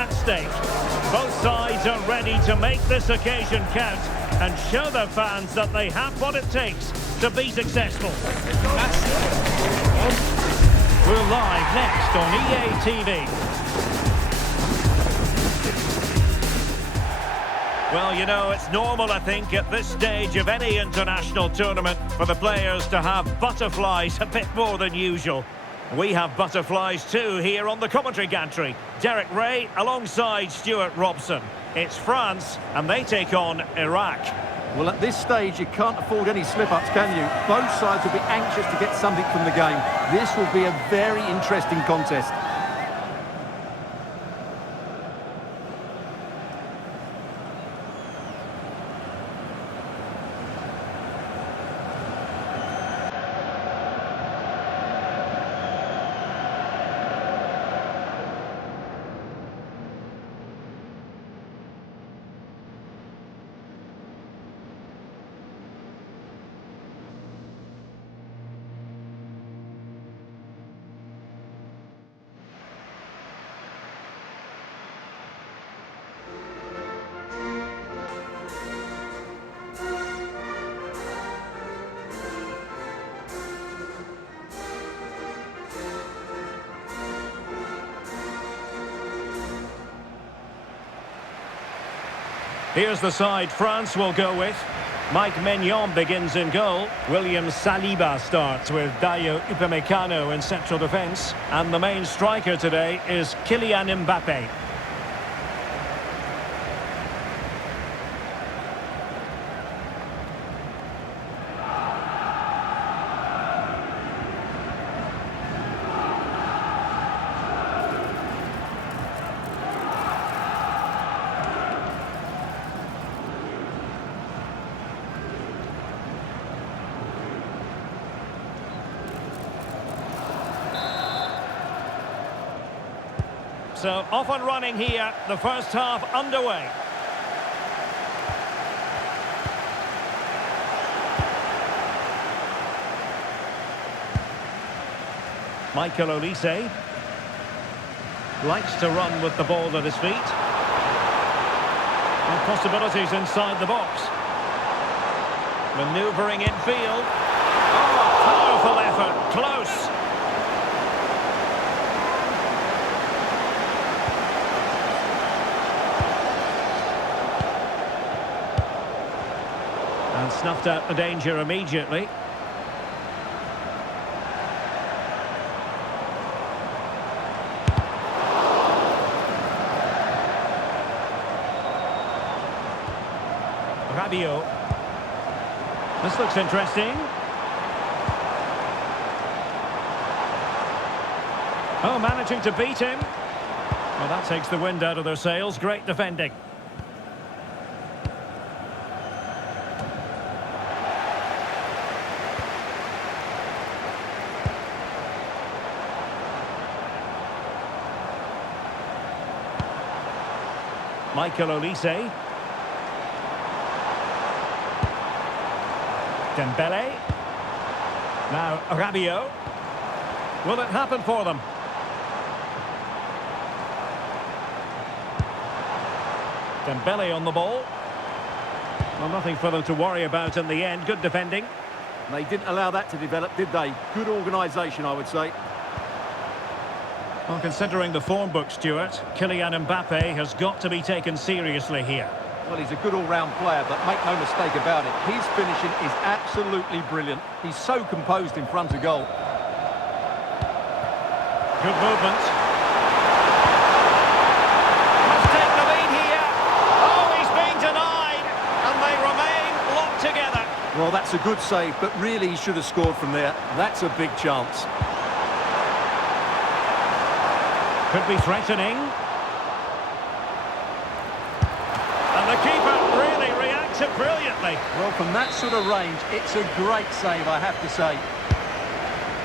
at stake. Both sides are ready to make this occasion count and show their fans that they have what it takes to be successful. We're live next on EA TV. Well, you know, it's normal, I think, at this stage of any international tournament for the players to have butterflies a bit more than usual. We have butterflies too here on the commentary gantry. Derek Ray alongside Stuart Robson. It's France and they take on Iraq. Well, at this stage, you can't afford any slip-ups, can you? Both sides will be anxious to get something from the game. This will be a very interesting contest. Here's the side France will go with. Mike Maignan begins in goal. William Saliba starts with Dayo Upamecano in central defence. And the main striker today is Kylian Mbappe. So off and running here, the first half underway. Michael Olise likes to run with the ball at his feet. And possibilities inside the box. Manoeuvring infield. Oh, powerful effort, close. And snuffed out the danger immediately. Rabiot. This looks interesting. Oh, managing to beat him. Well, that takes the wind out of their sails. Great defending. Michael Olise. Dembele. Now Rabiot. Will it happen for them? Dembele on the ball. Well, nothing for them to worry about in the end. Good defending. They didn't allow that to develop, did they? Good organisation, I would say. Well, considering the form book, Stuart, Kylian Mbappe has got to be taken seriously here. Well, he's a good all-round player, but make no mistake about it, his finishing is absolutely brilliant. He's so composed in front of goal. Good movement. Must take the lead here. Oh, he's been denied, and they remain locked together. Well, that's a good save, but really he should have scored from there. That's a big chance. Could be threatening. And the keeper really reacted brilliantly. Well, from that sort of range, it's a great save, I have to say.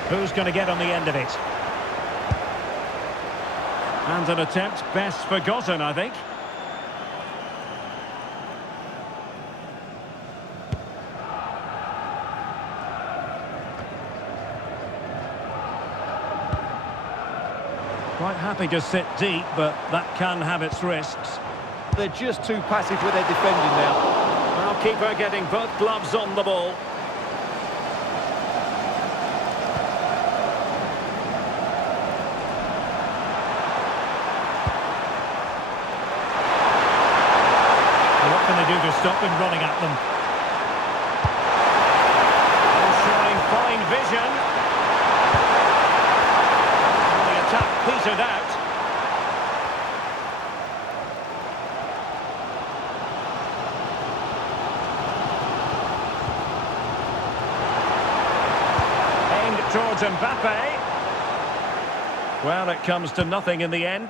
Who's going to get on the end of it? And an attempt best forgotten, I think. Quite happy to sit deep, but that can have its risks. They're just too passive with their defending now. Well, keeper getting both gloves on the ball. What can they do to stop him running at them? Showing fine vision. The attack petered out. Towards Mbappe. Well, it comes to nothing in the end.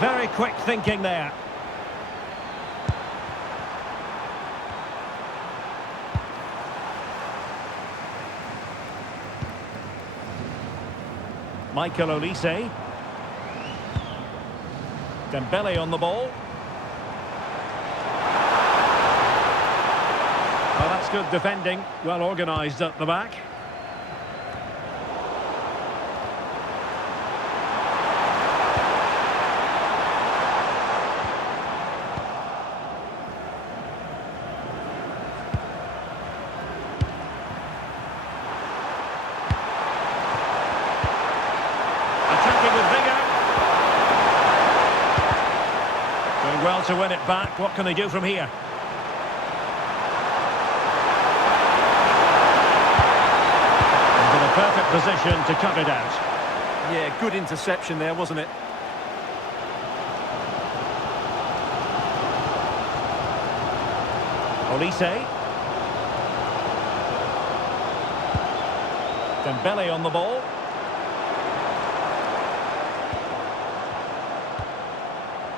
Very quick thinking there. Michael Olise. Dembele on the ball. Well, that's good defending. Well organised at the back. Attacking with vigour. Well to win it back. What can they do from here? Into the perfect position to cut it out. Yeah, good interception there, wasn't it? Olise. Dembele on the ball.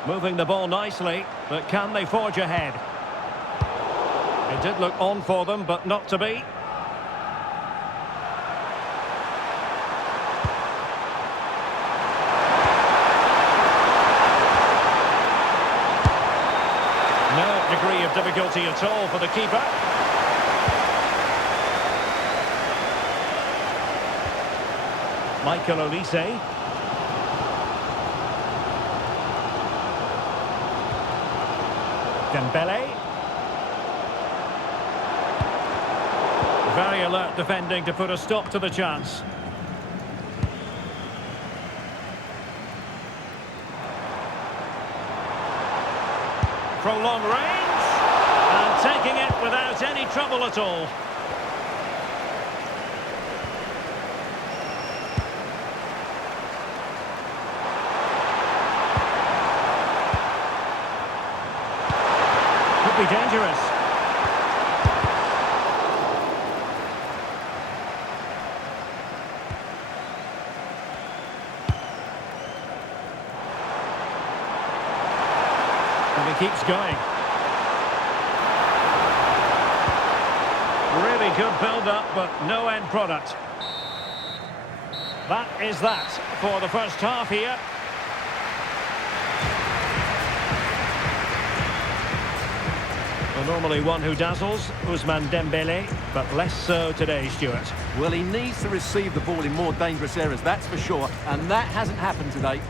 Moving the ball nicely, but can they forge ahead? It did look on for them, but not to be. No degree of difficulty at all for the keeper. Michael Olise. Dembele. Very alert defending to put a stop to the chance. From long range. And taking it without any trouble at all. Be dangerous. And he keeps going. Really good build-up, but no end product. That is that for the first half here. Well, normally one who dazzles, Ousmane Dembele, but less so today, Stuart. Well, he needs to receive the ball in more dangerous areas, that's for sure, and that hasn't happened today.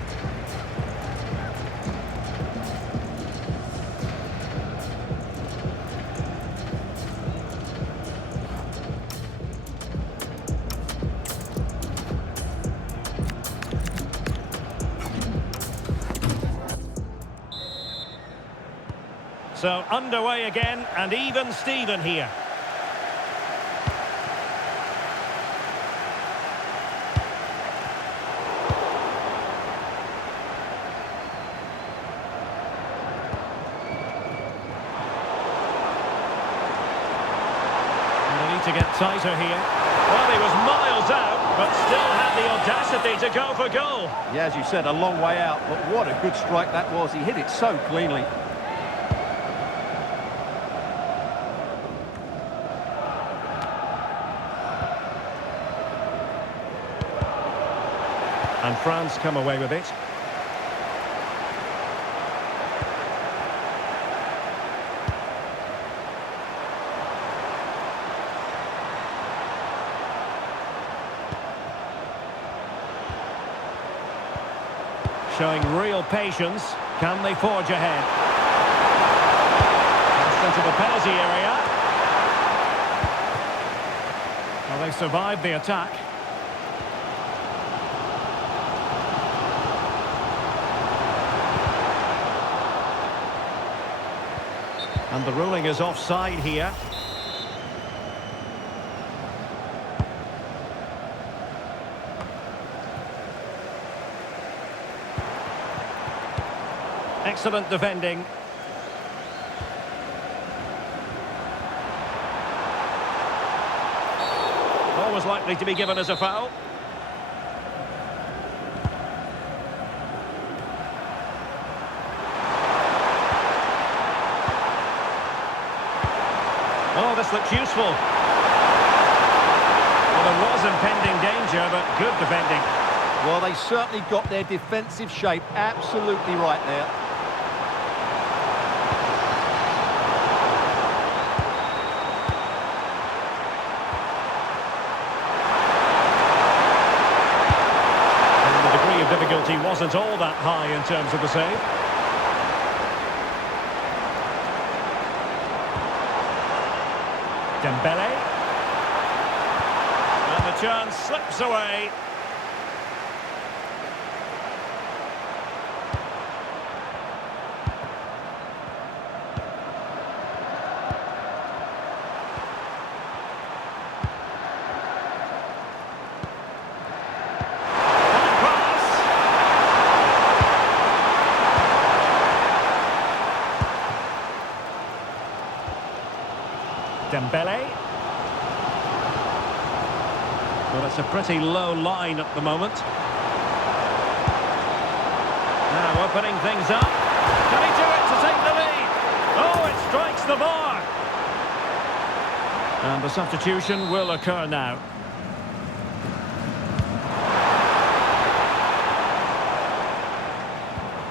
So underway again, and even Steven here. They need to get tighter here. Well, he was miles out, but still had the audacity to go for goal. Yeah, as you said, a long way out, but what a good strike that was. He hit it so cleanly. And France come away with it. Showing real patience. Can they forge ahead? Into the penalty area. Well, they survived the attack. And the ruling is offside here. Excellent defending. Always likely to be given as a foul. Oh, this looks useful. Well, there was impending danger, but good defending. Well, they certainly got their defensive shape absolutely right there. Difficulty wasn't all that high in terms of the save. Dembele. And the chance slips away. Dembele. Well, it's a pretty low line at the moment. Now opening things up. Can he do it to take the lead? Oh, it strikes the bar. And the substitution will occur now.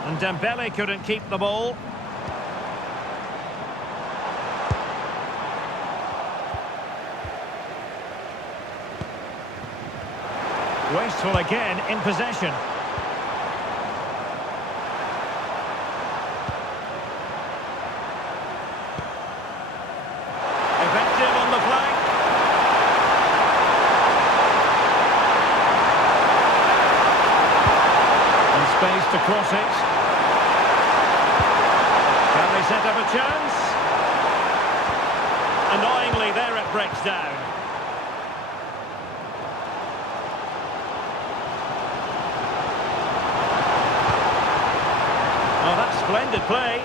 And Dembele couldn't keep the ball. Wasteful again in possession. Effective on the flank. And space to cross it. Can they set up a chance? Annoyingly, there it breaks down. Oh, that's splendid play.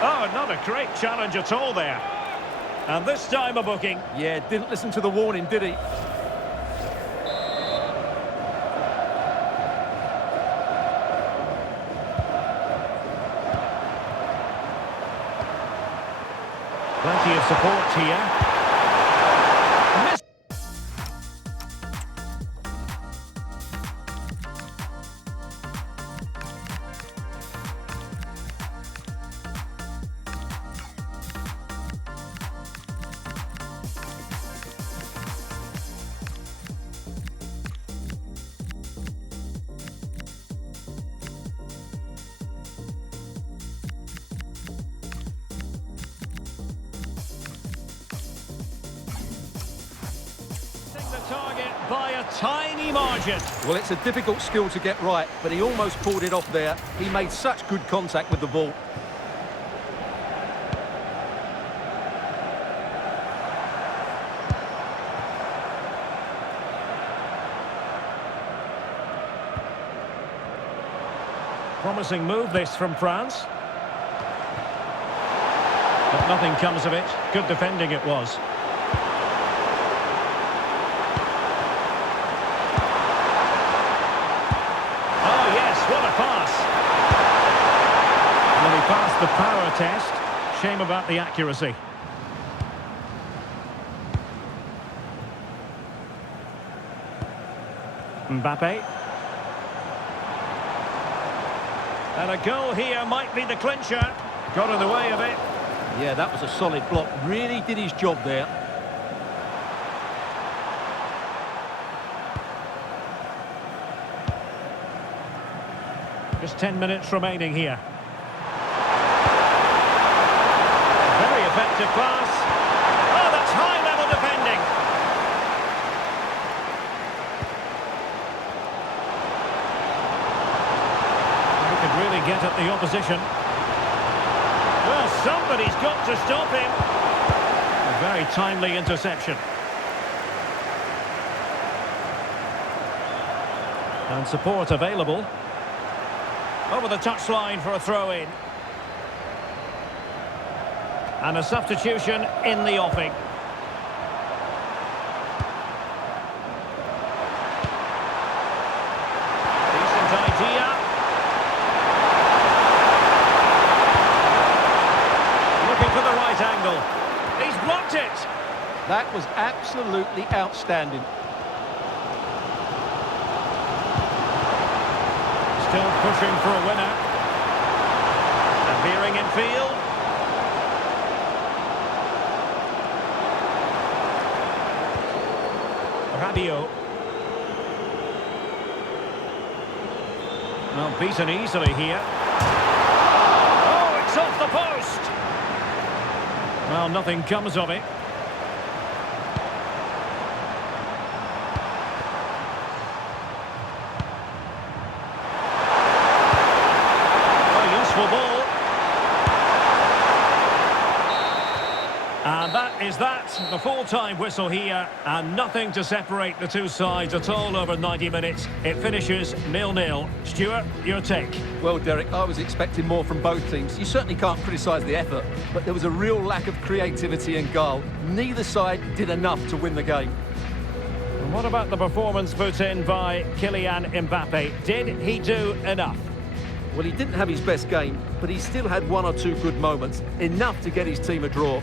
Oh, not a great challenge at all there. And this time a booking. Yeah, didn't listen to the warning, did he? Plenty of support here. Target by a tiny margin. Well, it's a difficult skill to get right, but he almost pulled it off there. He made such good contact with the ball. Promising move this from France. But nothing comes of it. Good defending it was. What a pass. Well, he passed the power test. Shame about the accuracy. Mbappe. And a goal here might be the clincher. Got in the way of it. Yeah, that was a solid block. Really did his job there. Just 10 minutes remaining here. Very effective pass. Oh, that's high-level defending. He could really get at the opposition. Well, somebody's got to stop him. A very timely interception. And support available. Over the touchline for a throw-in. And a substitution in the offing. Decent idea. Looking for the right angle. He's blocked it. That was absolutely outstanding. Still pushing for a winner. And veering in field. Rabiot. Well, beaten easily here. Oh, it's off the post! Well, nothing comes of it. Ball. And that is that, the full-time whistle here, and nothing to separate the two sides at all over 90 minutes. It finishes 0-0. Stuart, your take? Well, Derek, I was expecting more from both teams. You certainly can't criticise the effort, but there was a real lack of creativity and guile. Neither side did enough to win the game. And what about the performance put in by Kylian Mbappe? Did he do enough? Well, he didn't have his best game, but he still had one or two good moments, enough to get his team a draw.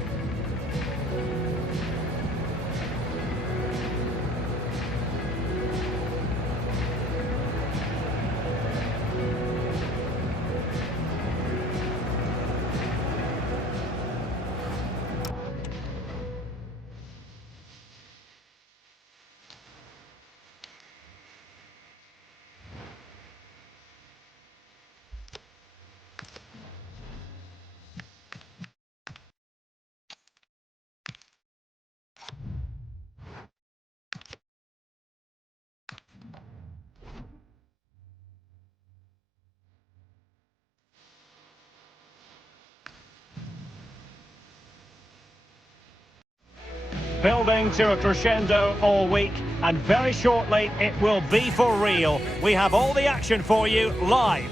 Building to a crescendo all week, and very shortly it will be for real. We have all the action for you live.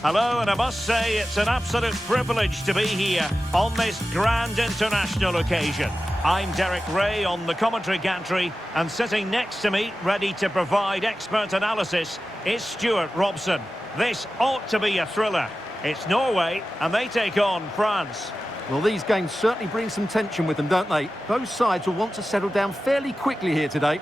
Hello, and I must say it's an absolute privilege to be here on this grand international occasion. I'm Derek Ray on the commentary gantry, and sitting next to me, ready to provide expert analysis, is Stuart Robson. This ought to be a thriller. It's Norway, and they take on France. Well, these games certainly bring some tension with them, don't they? Both sides will want to settle down fairly quickly here today.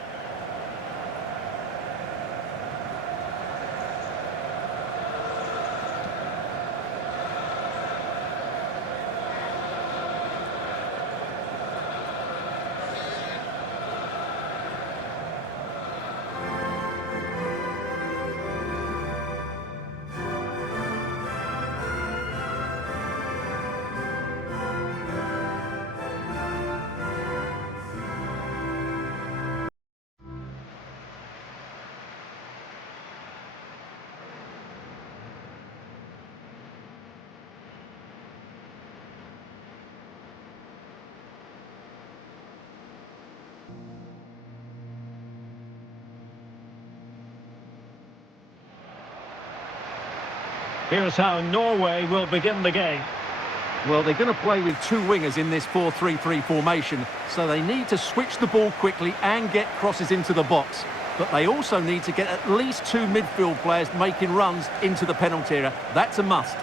Here's how Norway will begin the game. Well, they're going to play with two wingers in this 4-3-3 formation, so they need to switch the ball quickly and get crosses into the box. But they also need to get at least two midfield players making runs into the penalty area. That's a must.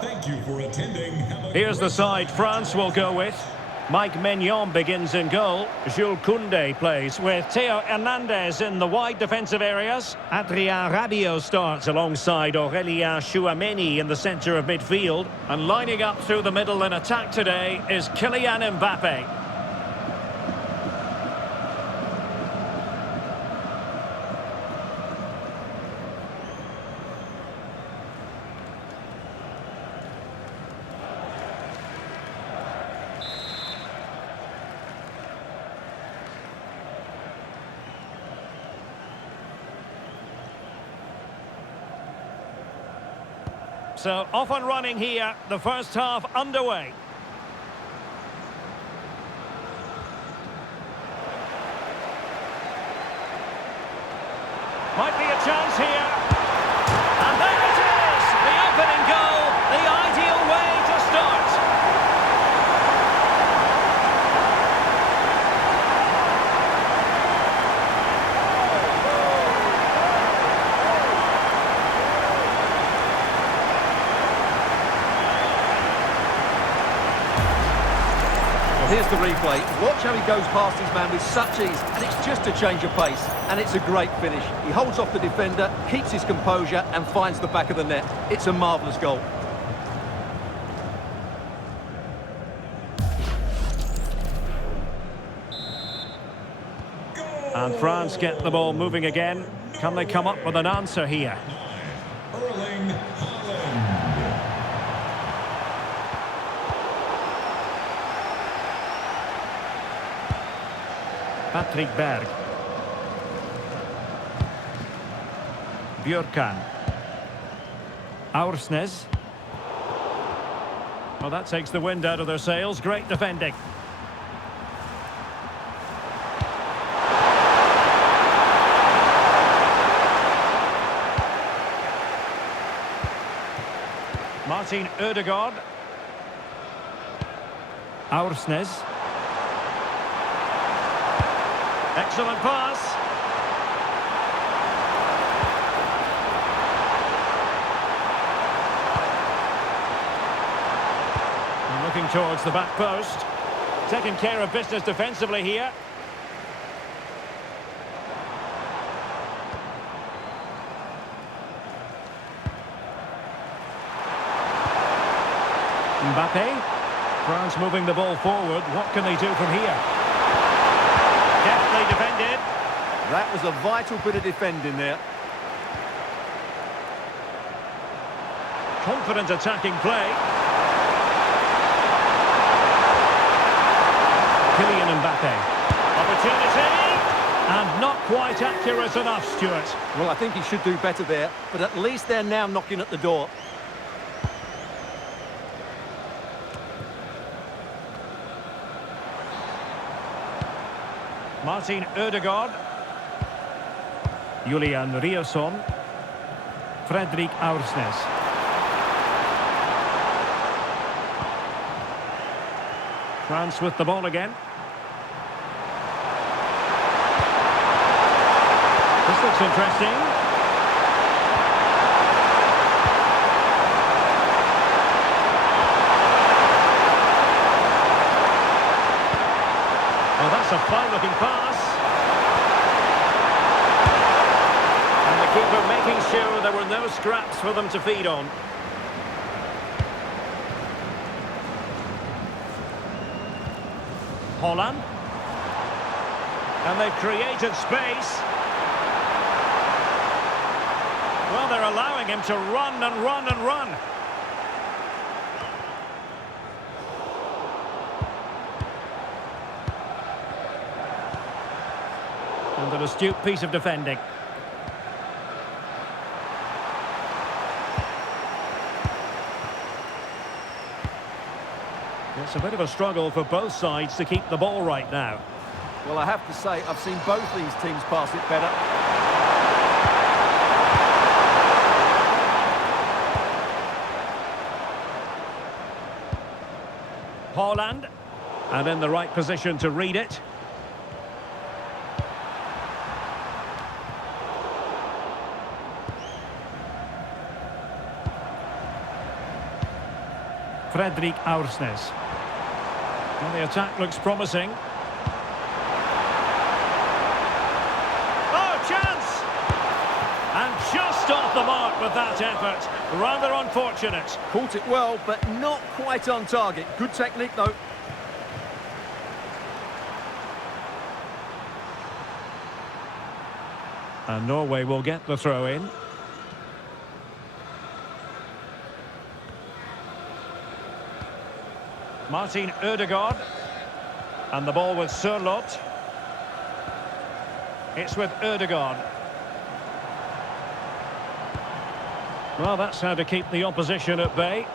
Thank you for attending. Here's the side France will go with. Mike Maignan begins in goal. Jules Koundé plays with Theo Hernandez in the wide defensive areas. Adrien Rabiot starts alongside Aurélien Tchouameni in the centre of midfield. And lining up through the middle in attack today is Kylian Mbappe. So, off and running here, the first half underway. Might be a chance here. And there it is! The opening goal, the ideal way to start. Here's the replay. Watch how he goes past his man with such ease, and it's just a change of pace. And it's a great finish. He holds off the defender, keeps his composure, and finds the back of the net. It's a marvellous goal. And France get the ball moving again. Can they come up with an answer here? Erling Haaland. Patrick Berg. Björkan. Aursnes. Well, that takes the wind out of their sails. Great defending. Martin Ødegaard. Aursnes. Excellent pass. And looking towards the back post. Taking care of business defensively here. Mbappe. France moving the ball forward. What can they do from here? Deftly defended. That was a vital bit of defending there. Confident attacking play. Kylian Mbappe. Opportunity. And not quite accurate enough, Stuart. Well, I think he should do better there, but at least they're now knocking at the door. Martin Ødegaard. Julian Riosson. Fredrik Aursnes. France with the ball again. This looks interesting. Well, that's a fine-looking pass. And the keeper making sure there were no scraps for them to feed on. Holland. And they've created space. Well, they're allowing him to run and run and run. And an astute piece of defending. It's a bit of a struggle for both sides to keep the ball right now. Well, I have to say, I've seen both these teams pass it better. Holland. And in the right position to read it. Fredrik Aursnes. Well, the attack looks promising. Oh, chance! And just off the mark with that effort. Rather unfortunate. Caught it well, but not quite on target. Good technique, though. And Norway will get the throw in. Martin Ødegaard. And the ball with Sørloth. It's with Ødegaard. Well, that's how to keep the opposition at bay.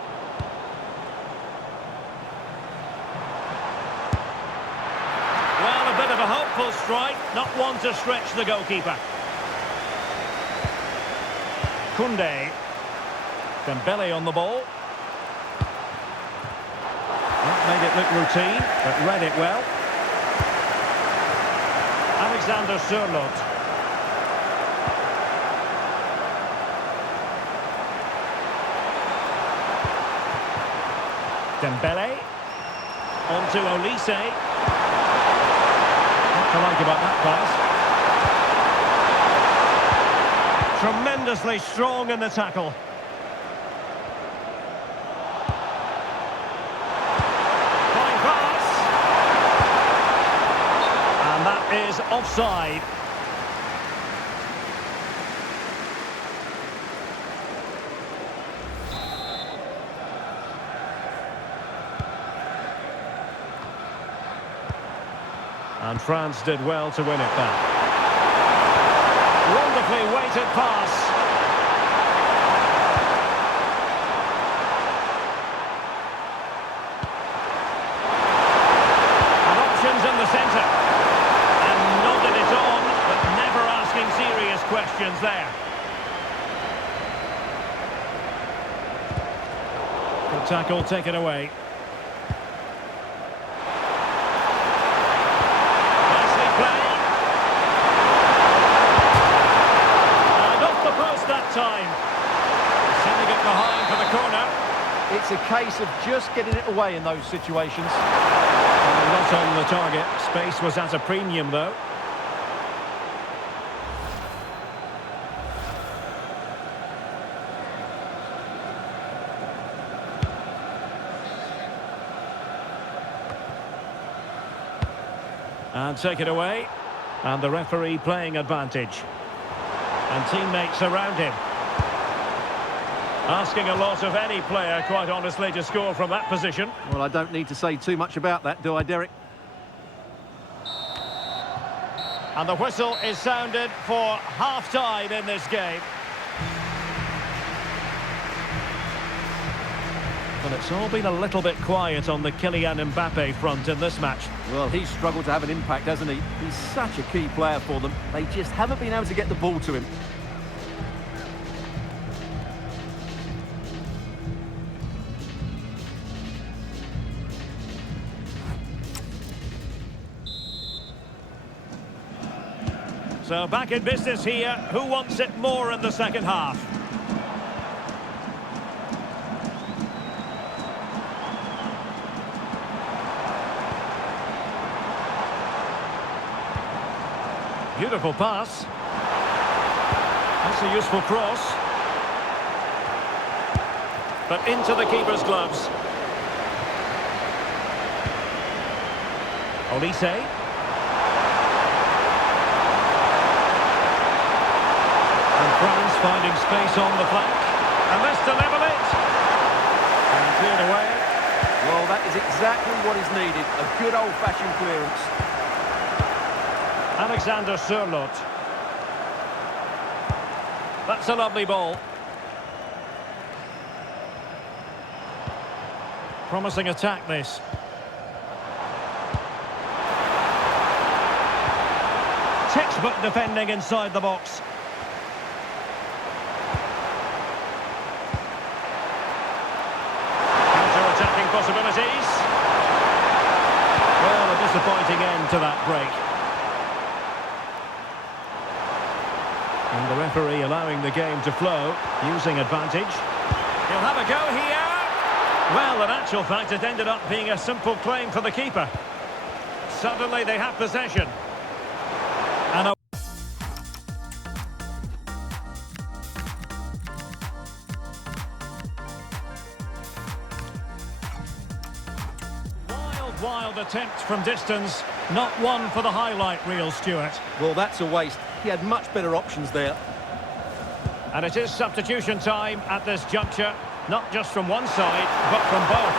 Well, a bit of a hopeful strike, not one to stretch the goalkeeper. Koundé. Dembele on the ball. That made it look routine, but read it well. Alexander Sørloth. Dembele. On to Olise. What to like about that pass? Tremendously strong in the tackle. Fine pass. And that is offside. And France did well to win it back. Wonderfully weighted pass. And options in the centre. And nodded it on, but never asking serious questions there. Good tackle taken away. Time. Sending it behind for the corner. It's a case of just getting it away in those situations. Not on the target. Space was at a premium, though. And take it away. And the referee playing advantage. And teammates around him. Asking a lot of any player, quite honestly, to score from that position. Well, I don't need to say too much about that, do I, Derek? And the whistle is sounded for half-time in this game. But it's all been a little bit quiet on the Kylian Mbappe front in this match. Well, he's struggled to have an impact, hasn't he? He's such a key player for them. They just haven't been able to get the ball to him. So back in business here. Who wants it more in the second half? Beautiful pass. That's a useful cross. But into the keeper's gloves. Olise. And France finding space on the flank. And this to level it. And cleared away. Well, that is exactly what is needed. A good old-fashioned clearance. Alexander Sørloth. That's a lovely ball. Promising attack, this. Textbook defending inside the box. Counter-attacking possibilities. Well, a disappointing end to that break. And the referee allowing the game to flow, using advantage. He'll have a go here. Well, in actual fact, it ended up being a simple claim for the keeper. Suddenly they have possession. And a wild attempt from distance. Not one for the highlight reel, Stuart. Well, that's a waste. He had much better options there. And it is substitution time at this juncture. Not just from one side, but from both.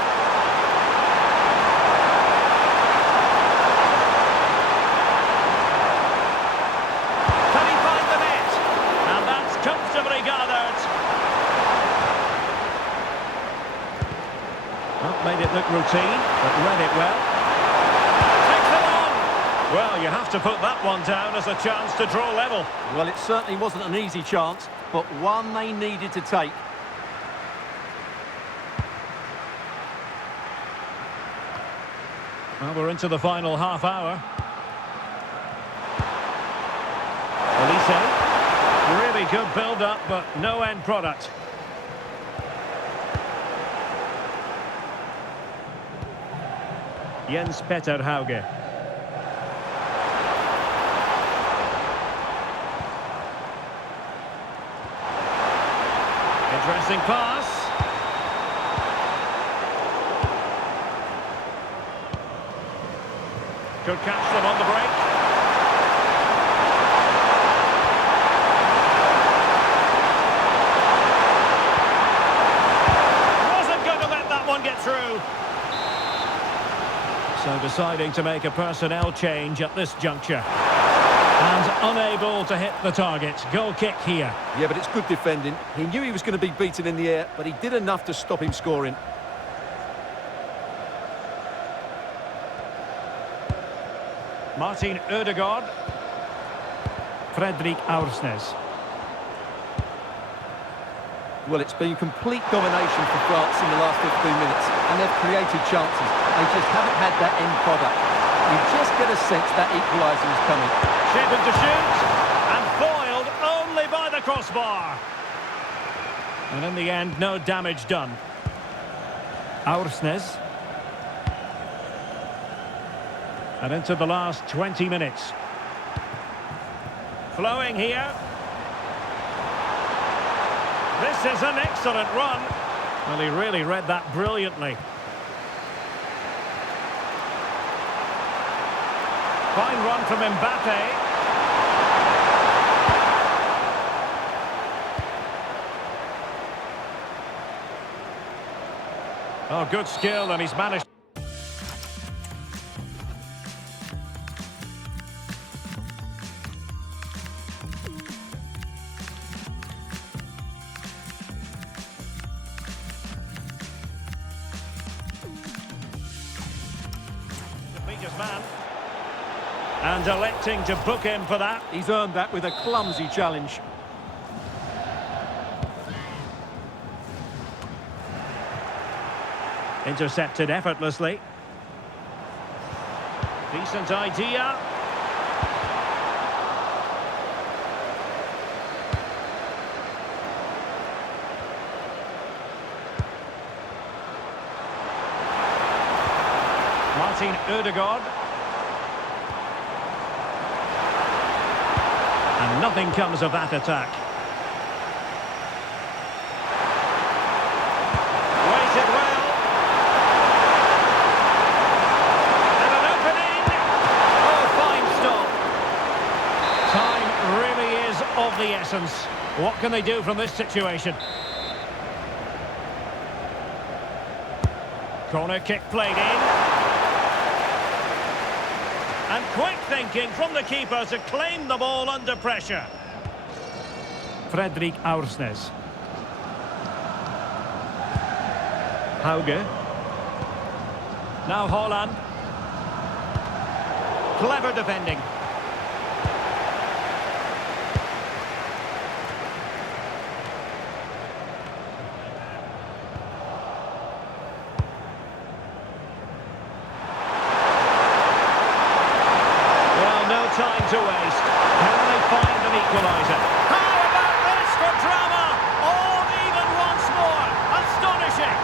Can he find the net? And that's comfortably gathered. Not made it look routine, but read it well. Takes it on! Well, you have to put that one down as a chance to draw level. Well, it certainly wasn't an easy chance, but one they needed to take. Well, we're into the final half hour. Elise, really good build-up, but no end product. Jens Petter Hauge. Interesting pass. Could catch them on the break. Wasn't going to let that one get through. So deciding to make a personnel change at this juncture. And unable to hit the target. Goal kick here. Yeah, but it's good defending. He knew he was going to be beaten in the air, but he did enough to stop him scoring. Martin Ødegaard. Fredrik Aursnes. Well, it's been complete domination for France in the last 15 minutes, and they've created chances. They just haven't had that end product. You just get a sense that equaliser is coming. Shaping to shoot, and foiled only by the crossbar. And in the end, no damage done. Aursnes. And into the last 20 minutes. Flowing here. This is an excellent run. Well, he really read that brilliantly. Fine run from Mbappe. Oh, good skill, and he's managed. Man. And electing to book him for that. He's earned that with a clumsy challenge. Intercepted effortlessly. Decent idea. Martin Ødegaard. And nothing comes of that attack. Waited well. And an opening. Oh, fine stop. Time really is of the essence. What can they do from this situation? Corner kick played in. And quick thinking from the keeper to claim the ball under pressure. Fredrik Aursnes. Hauge. Now Haaland. Clever defending. Time to waste. Can they find an equaliser? How about this for drama? All even once more. Astonishing.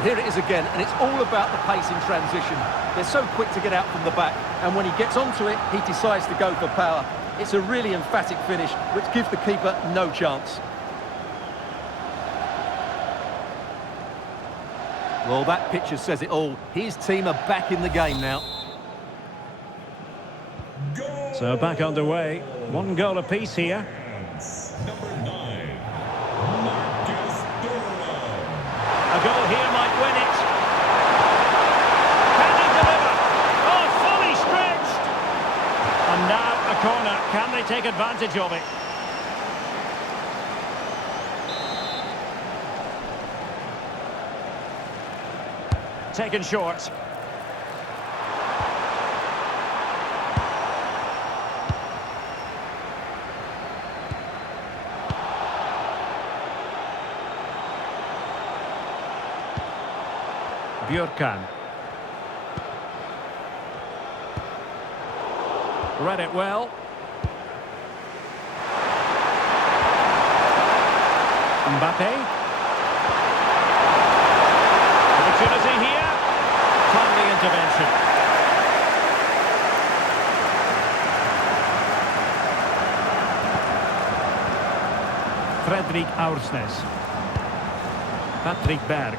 Well, here it is again, and it's all about the pace in transition. They're so quick to get out from the back, and when he gets onto it, he decides to go for power. It's a really emphatic finish, which gives the keeper no chance. Well, that picture says it all. His team are back in the game now. So back underway. 1 goal apiece here. Number 9, Marcus Thuram. A goal here might win it. Can he deliver? Oh, fully stretched. And now a corner. Can they take advantage of it? Taken short. Björkan. Read it well. Mbappe. Opportunity here. Timely intervention. Fredrik Aursnes. Patrick Berg.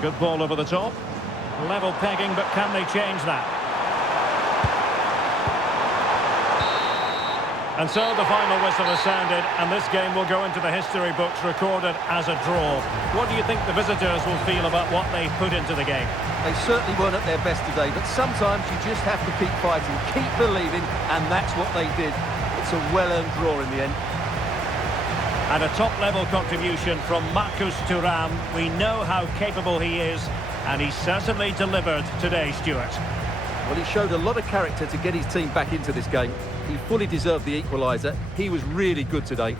Good ball over the top. Level pegging, but can they change that? And so the final whistle has sounded, and this game will go into the history books recorded as a draw. What do you think the visitors will feel about what they've put into the game? They certainly weren't at their best today, but sometimes you just have to keep fighting, keep believing, and that's what they did. It's a well-earned draw in the end. And a top-level contribution from Marcus Thuram. We know how capable he is, and he certainly delivered today, Stuart. Well, he showed a lot of character to get his team back into this game. He fully deserved the equaliser. He was really good today.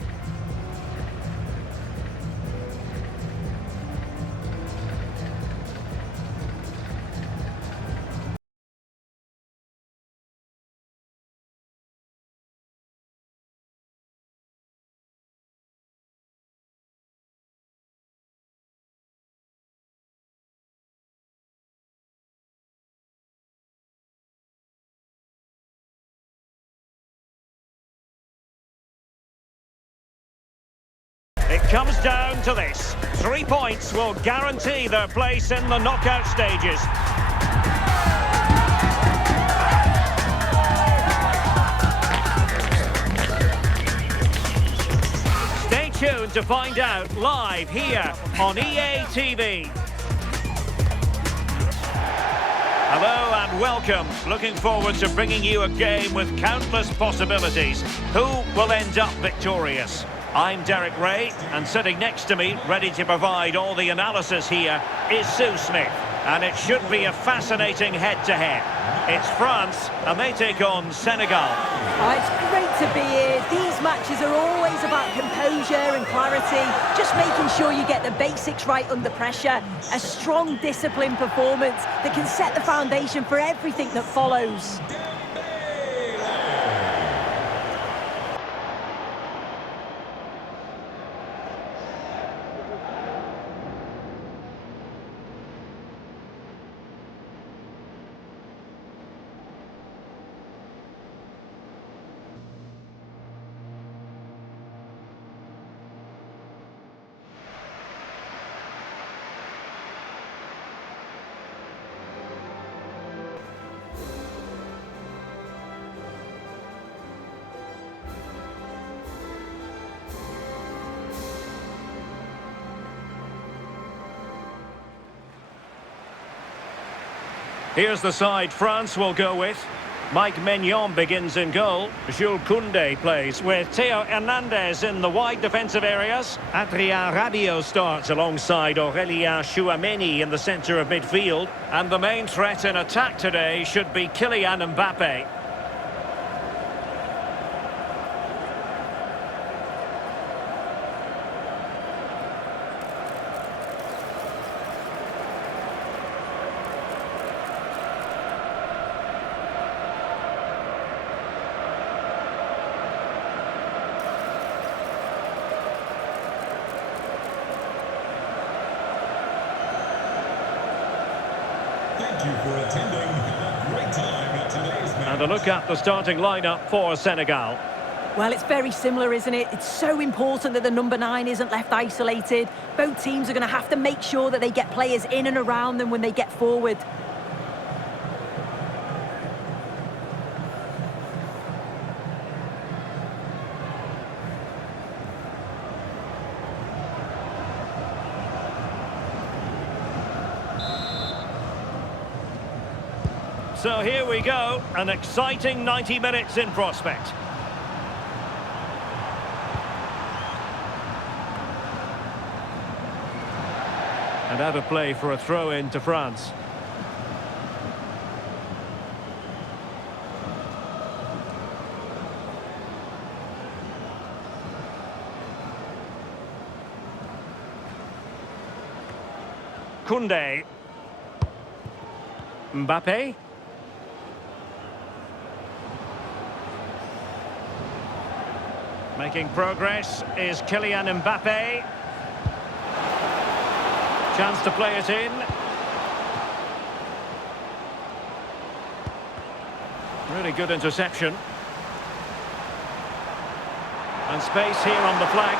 It comes down to this. 3 points will guarantee their place in the knockout stages. Stay tuned to find out live here on EA TV. Hello and welcome. Looking forward to bringing you a game with countless possibilities. Who will end up victorious? I'm Derek Ray, and sitting next to me, ready to provide all the analysis here, is Sue Smith. And it should be a fascinating head-to-head. It's France, and they take on Senegal. Oh, it's great to be here. These matches are always about composure and clarity, just making sure you get the basics right under pressure. A strong, disciplined performance that can set the foundation for everything that follows. Here's the side France will go with. Mike Maignan begins in goal. Jules Koundé plays with Theo Hernandez in the wide defensive areas. Adrien Rabiot starts alongside Aurélien Tchouameni in the centre of midfield. And the main threat in attack today should be Kylian Mbappe. you for attending. Have a great time at today's match. And a look at the starting lineup for Senegal. Well, it's very similar, isn't it? It's so important that the number 9 isn't left isolated. Both teams are going to have to make sure that they get players in and around them when they get forward. So here we go, an exciting 90 minutes in prospect. And out of play for a throw-in to France. Koundé. Mbappe. Making progress is Kylian Mbappe. Chance to play it in. Really good interception. And space here on the flank.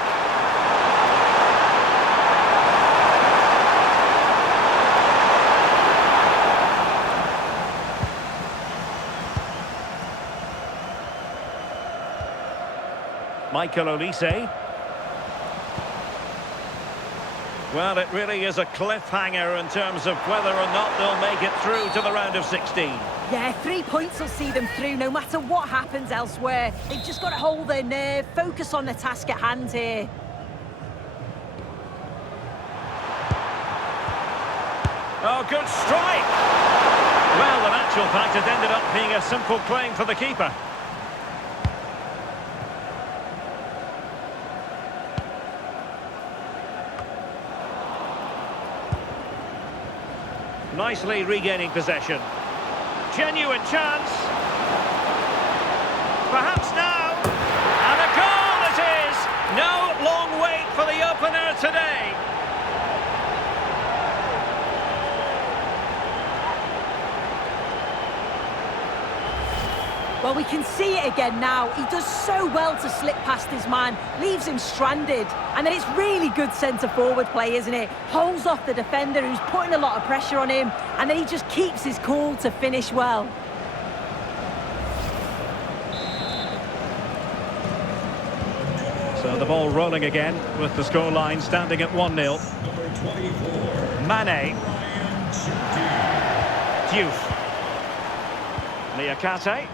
Michael Olise. Well, it really is a cliffhanger in terms of whether or not they'll make it through to the round of 16. Yeah, 3 points will see them through no matter what happens elsewhere. They've just got to hold their nerve, focus on the task at hand here. Oh, good strike! Well, in actual fact, it ended up being a simple claim for the keeper. Nicely regaining possession. Genuine chance. Perhaps now. And a goal it is. No long wait for the opener today. Well, we can see it again now. He does so well to slip past his man, leaves him stranded. And then it's really good centre-forward play, isn't it? Holds off the defender who's putting a lot of pressure on him, and then he just keeps his cool to finish well. So the ball rolling again with the scoreline standing at 1-0. Number 24. Mane. Ryan Diouf. Niakate.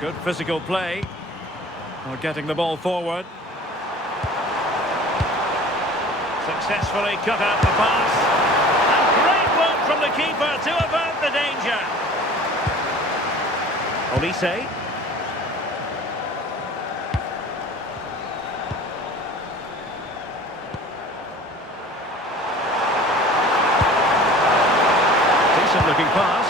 Good physical play. We're getting the ball forward. Successfully cut out the pass. And great work from the keeper to avert the danger. Olise. Decent looking pass.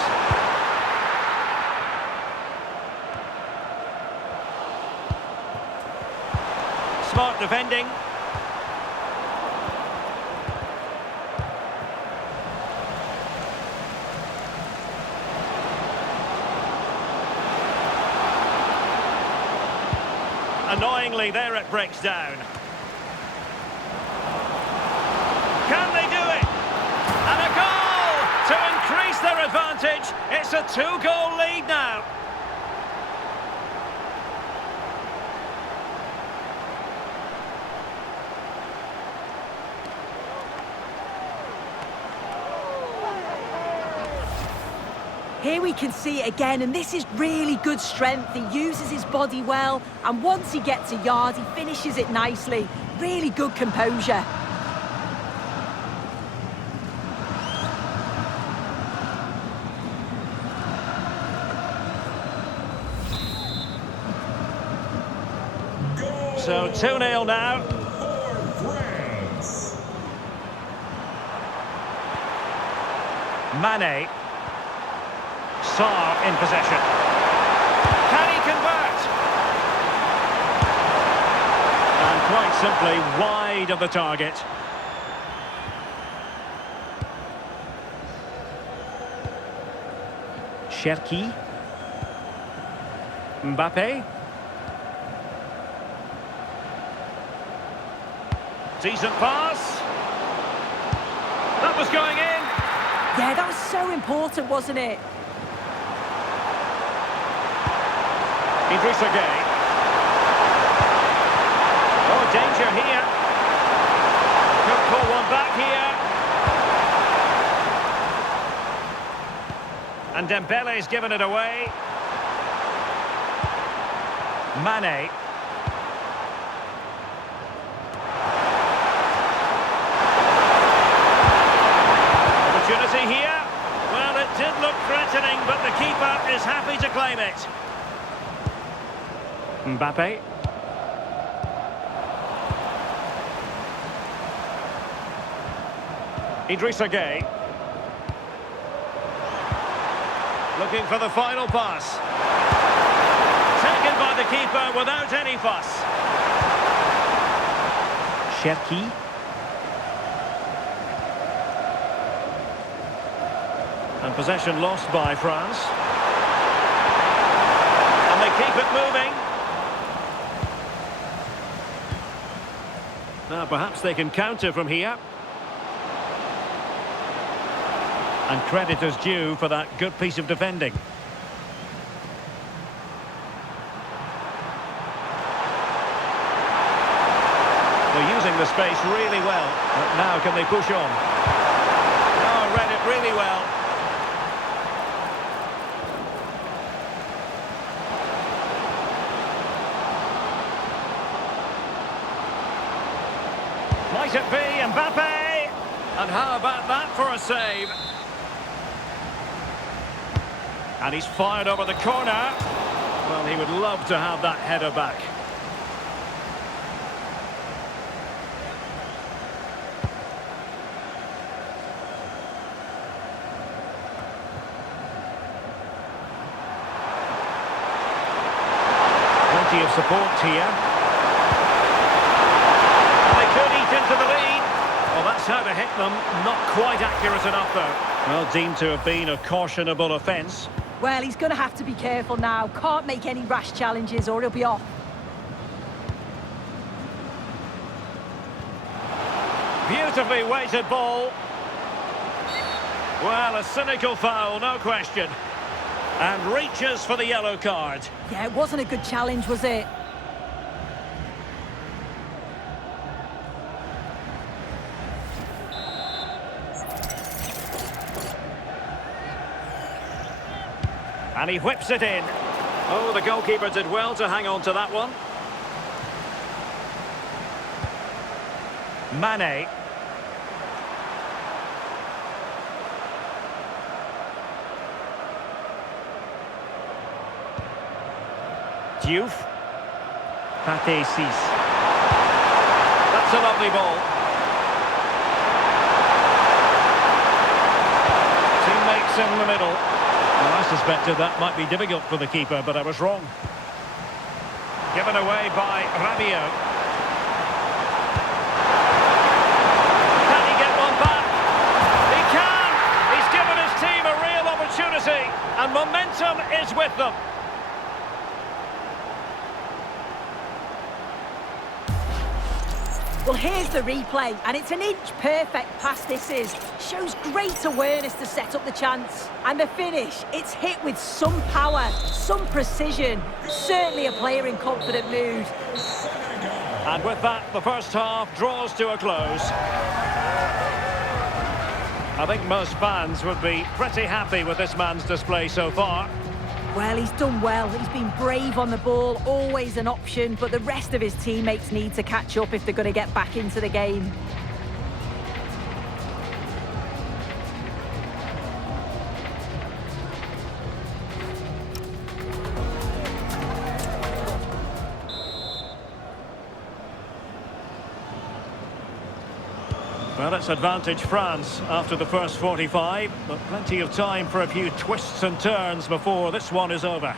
Smart defending. Annoyingly, there it breaks down. Can they do it? And a goal to increase their advantage. It's a 2-goal lead now. Here we can see it again, and this is really good strength. He uses his body well, and once he gets a yard, he finishes it nicely. Really good composure. So 2-0 now. for France. Mane. Sarr in possession. Can he convert? And quite simply wide of the target. Cherki. Mbappe. Decent pass. That was going in. Yeah, that was so important, wasn't it? Idrissa Gueye. Oh, danger here. Could pull one back here. And Dembele's given it away. Mane. Opportunity here. Well, it did look threatening, but the keeper is happy to claim it. Mbappe. Idrissa Gueye. Looking for the final pass. Taken by the keeper without any fuss. Cherki. And possession lost by France. And they keep it moving. Now perhaps they can counter from here. And credit is due for that good piece of defending. They're using the space really well. But now can they push on? Oh, read it really well. Might it be Mbappe? And how about that for a save? And he's fired over the corner. Well, he would love to have that header back. Plenty of support here. And they could eat into the lead. Well, that's how to hit them. Not quite accurate enough, though. Well, deemed to have been a cautionable offence. Well, he's going to have to be careful now. Can't make any rash challenges or he'll be off. Beautifully weighted ball. Well, a cynical foul, no question. And reaches for the yellow card. Yeah, it wasn't a good challenge, was it? And he whips it in. Oh, the goalkeeper did well to hang on to that one. Mane. Diouf. Pate 6. That's a lovely ball. Teammates in the middle. Well, I suspected that might be difficult for the keeper, but I was wrong. Given away by Rabiot. Can he get one back? He can! He's given his team a real opportunity, and momentum is with them. Well, here's the replay, and it's an inch-perfect pass this is. Shows great awareness to set up the chance. And the finish, it's hit with some power, some precision. Certainly a player in confident mood. And with that, the first half draws to a close. I think most fans would be pretty happy with this man's display so far. Well, he's done well. He's been brave on the ball, always an option, but the rest of his teammates need to catch up if they're going to get back into the game. Well, it's advantage France after the first 45, but plenty of time for a few twists and turns before this one is over.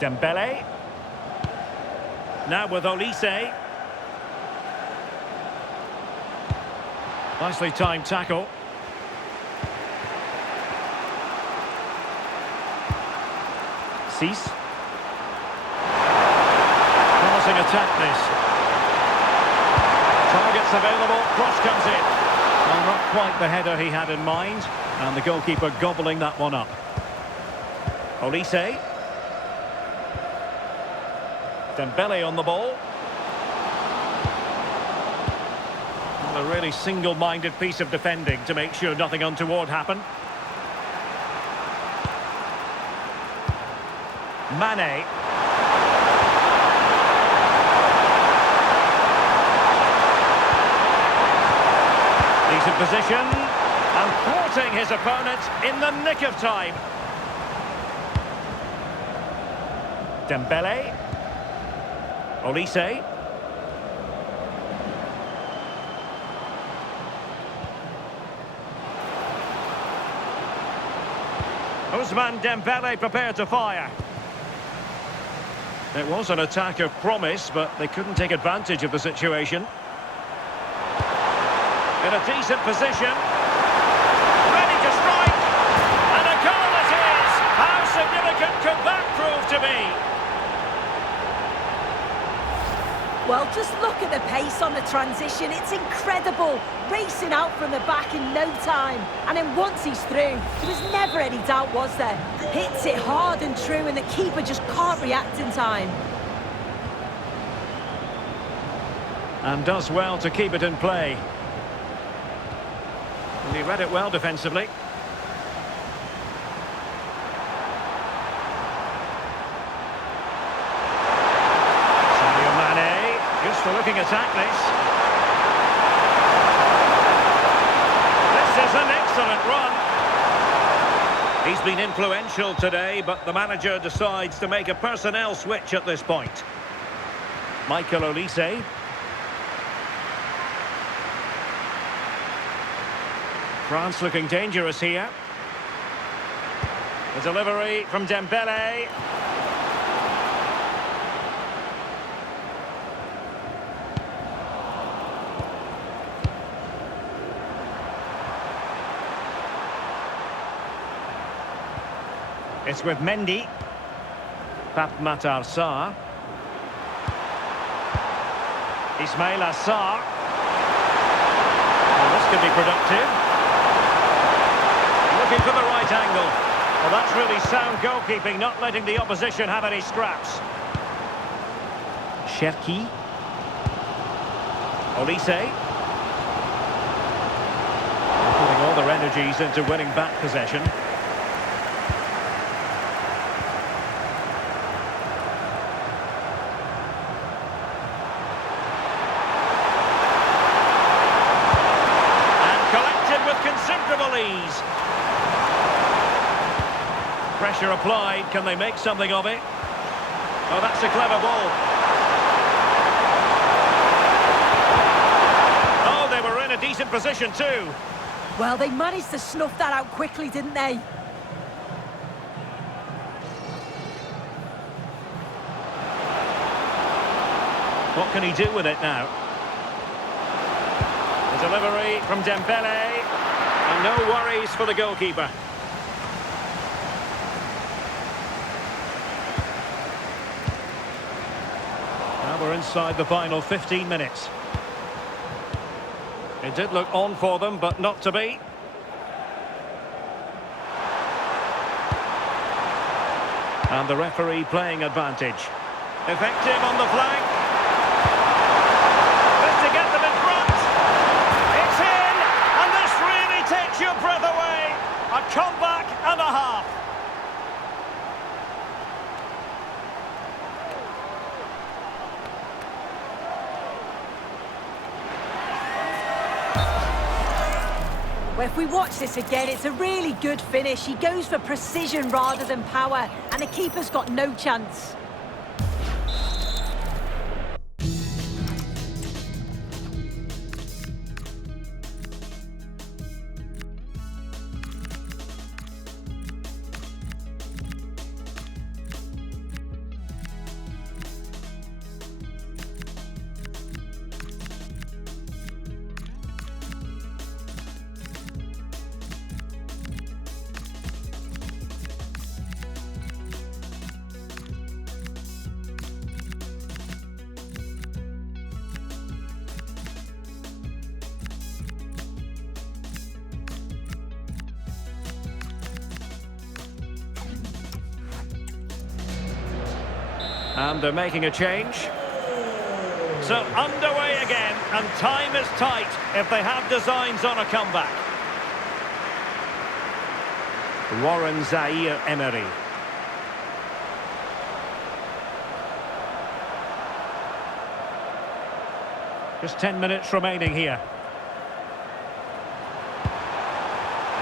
Dembele. Now with Olise. Nicely timed tackle. Cease. Promising attack this. Targets available, cross comes in. Well, not quite the header he had in mind, and the goalkeeper gobbling that one up. Olise. Dembele on the ball. A really single-minded piece of defending to make sure nothing untoward happened. Mane. Decent position, and thwarting his opponent in the nick of time. Dembele. Olise. Ousmane Dembele prepared to fire. It was an attack of promise, but they couldn't take advantage of the situation. In a decent position. Ready to strike. And a goal it is! How significant could that prove to be? Well, just look at the pace on the transition. It's incredible. Racing out from the back in no time. And then once he's through, there was never any doubt, was there? Hits it hard and true, and the keeper just can't react in time. And does well to keep it in play. And he read it well defensively. For looking attack this. This is an excellent run. He's been influential today, but the manager decides to make a personnel switch at this point. Michael Olise. France looking dangerous here. The delivery from Dembele. It's with Mendy. Pape Matar Sarr. Ismail Assar. Well, this could be productive. Looking for the right angle. Well, that's really sound goalkeeping, not letting the opposition have any scraps. Cherki. Olise. Putting all their energies into winning back possession. Ease. Pressure applied. Can they make something of it? Oh, that's a clever ball. Oh, they were in a decent position too. Well, they managed to snuff that out quickly, didn't they? What can he do with it now? The delivery from Dembele. And no worries for the goalkeeper. Now we're inside the final 15 minutes. It did look on for them, but not to be. And the referee playing advantage. Effective on the flank. This to get them in front. It's in, and this really takes your breath away. A comeback and a half. Well, if we watch this again, it's a really good finish. He goes for precision rather than power, and the keeper's got no chance. And they're making a change. So underway again, and time is tight if they have designs on a comeback. Warren Zaire-Emery. Just 10 minutes remaining here.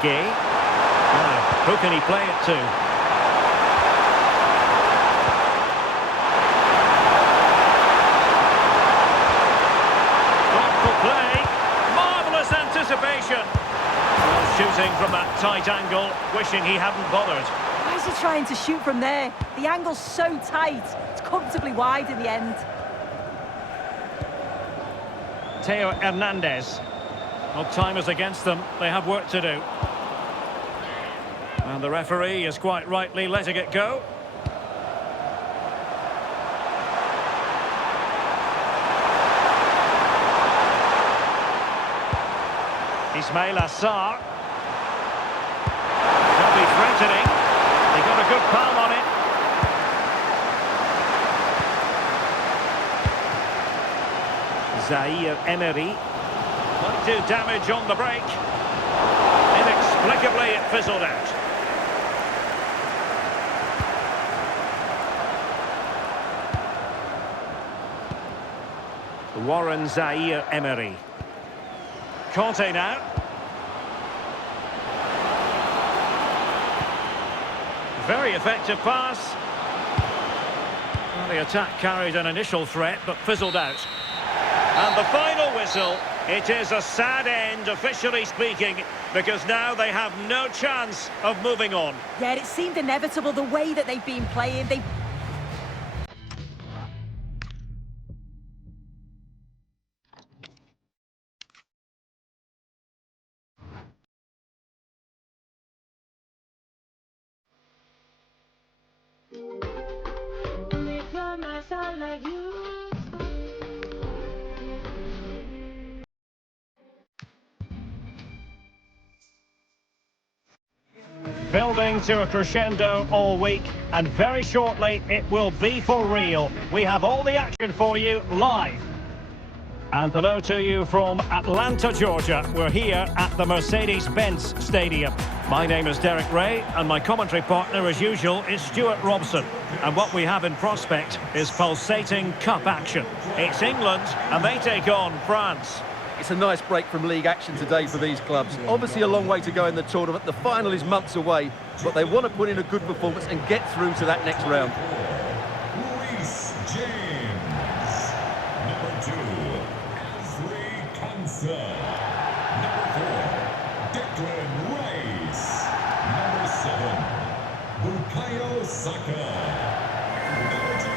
Gay. Now, who can he play it to? Anticipation. Well, shooting from that tight angle, wishing he hadn't bothered. Why is he trying to shoot from there? The angle's so tight. It's comfortably wide in the end. Theo Hernandez. Well, time is against them. They have work to do. And the referee is quite rightly letting it go. Ismail Assar. Could be threatening. They got a good palm on it. Zaire-Emery. Might do damage on the break. Inexplicably, it fizzled out. Warren Zaire-Emery. Conte now. Very effective pass. Well, the attack carried an initial threat, but fizzled out. And the final whistle. It is a sad end, officially speaking, because now they have no chance of moving on. Yeah, it seemed inevitable the way that they've been playing. Building to a crescendo all week, and very shortly it will be for real. We have all the action for you live. And hello to you from Atlanta, Georgia. We're here at the Mercedes-Benz Stadium. My name is Derek Ray, and my commentary partner, as usual, is Stuart Robson. And what we have in prospect is pulsating cup action. It's England, and they take on France. It's a nice break from league action today for these clubs. Obviously a long way to go in the tournament. The final is months away, but they want to put in a good performance and get through to that next round. Reece James. Number 2, Ashley Konsa. Number 4, Declan Rice. Number 7, Bukayo Saka. Number 2.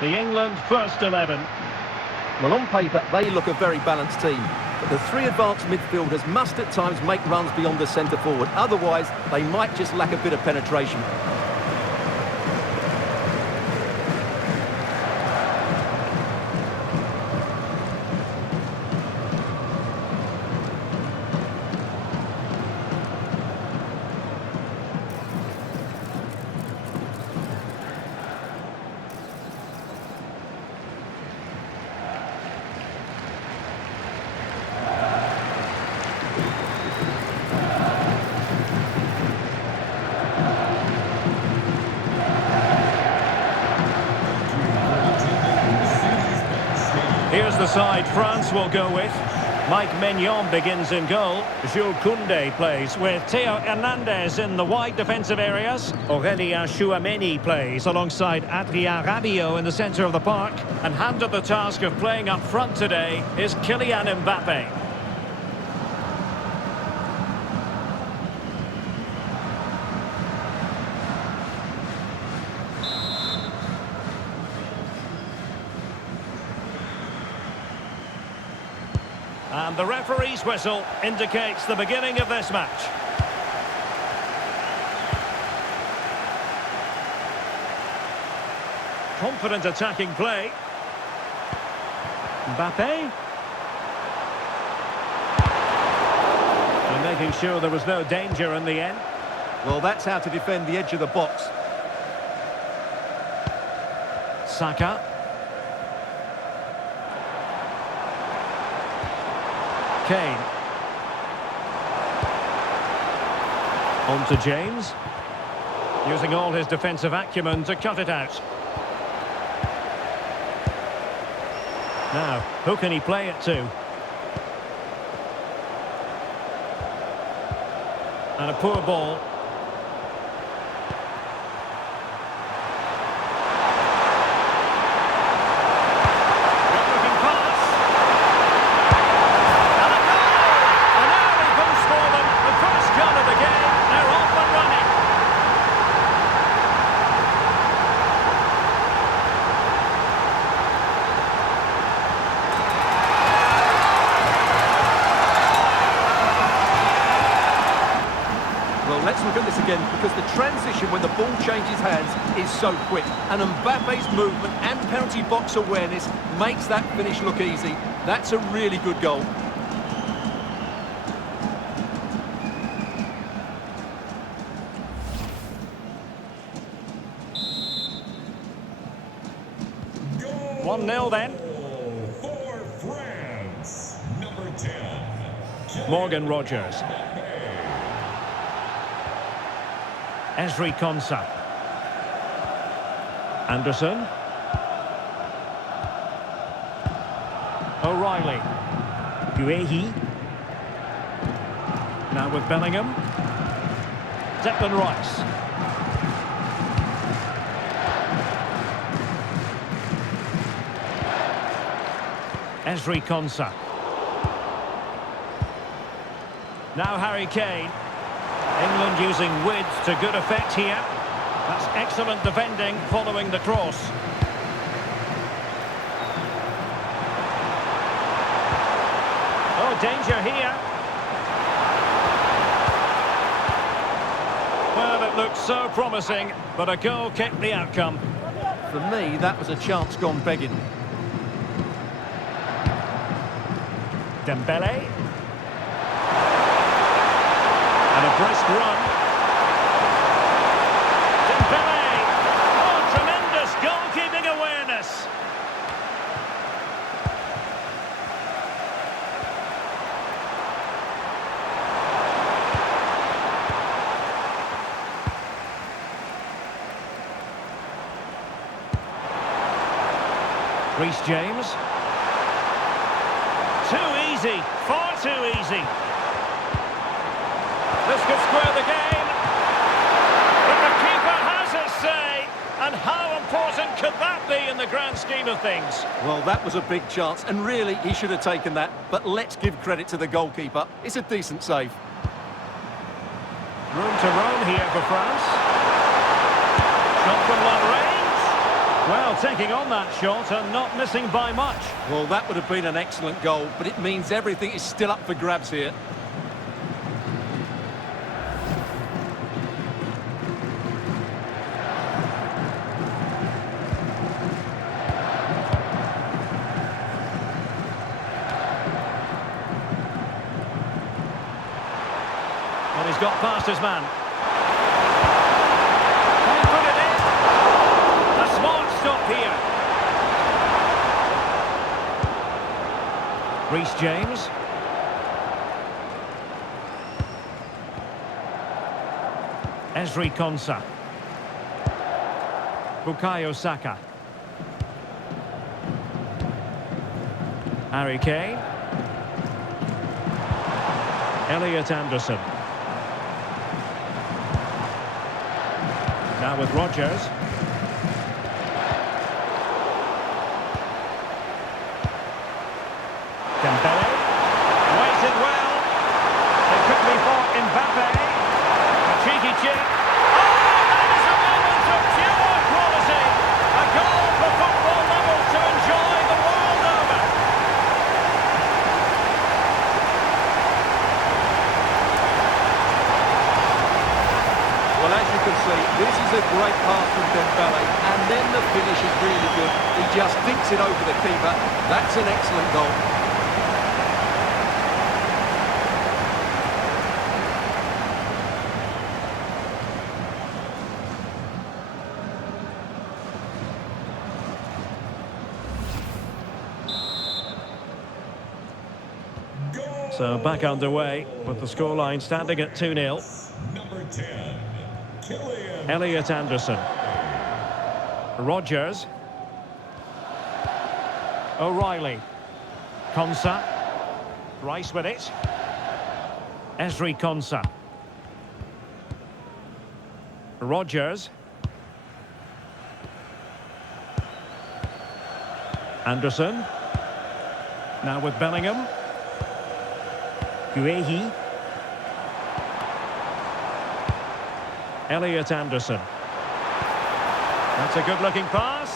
The England first 11. Well, on paper, they look a very balanced team. But the three advanced midfielders must at times make runs beyond the centre forward. Otherwise, they might just lack a bit of penetration. Here's the side France will go with. Mike Maignan begins in goal. Jules Koundé plays with Theo Hernandez in the wide defensive areas. Aurélien Tchouameni plays alongside Adrien Rabiot in the centre of the park. And handed the task of playing up front today is Kylian Mbappe. And the referee's whistle indicates the beginning of this match. Confident attacking play. Mbappe. And making sure there was no danger in the end. Well, that's how to defend the edge of the box. Saka. Kane. On to James. Using all his defensive acumen to cut it out. Now, who can he play it to? And a poor ball. Good-looking pass. And a goal! An early boost for them. The first goal of the game. They're off and running. Well, let's look at this again, because the transition when the ball changes hands is so quick. And Mbappe's movement and penalty box awareness makes that finish look easy. That's a really good goal. Goal 1-0 then. for France. Number 10. Morgan Rogers. Ezri Konsa. Anderson. O'Reilly. Guehi. Now with Bellingham. Declan Rice. Ezri Konsa. Now Harry Kane. England using width to good effect here. That's excellent defending following the cross. Oh, danger here. Well, it looked so promising, but a goal kept the outcome. For me, that was a chance gone begging. Dembele. And a brisk run. Dembele! Oh, tremendous goalkeeping awareness. Reece James. Too easy, far too easy. This could square the game. But the keeper has his say. And how important could that be in the grand scheme of things? Well, that was a big chance, and really, he should have taken that. But let's give credit to the goalkeeper. It's a decent save. Room to roam here for France. Shot from long range. Well, taking on that shot and not missing by much. Well, that would have been an excellent goal, but it means everything is still up for grabs here. Well, he's got past his man. Can he put it in? A smart stop here. Reece James. Ezri Konsa. Bukayo Saka. Harry Kane. Elliot Anderson. Now with Rogers. Dembele. Waited well. It could be for Mbappe. A cheeky chip. Oh, that is a moment of pure quality. A goal for football lovers to enjoy the world over. a great pass from Dembele, and then the finish is really good. He just dinks it over the keeper. That's an excellent goal. So back underway with the scoreline standing at 2-0. Number 10, Kylian. Elliot Anderson. Rodgers. O'Reilly. Konsa. Rice with it. Esri Konsa. Rodgers. Anderson. Now with Bellingham. Guehi. Elliot Anderson. That's a good-looking pass.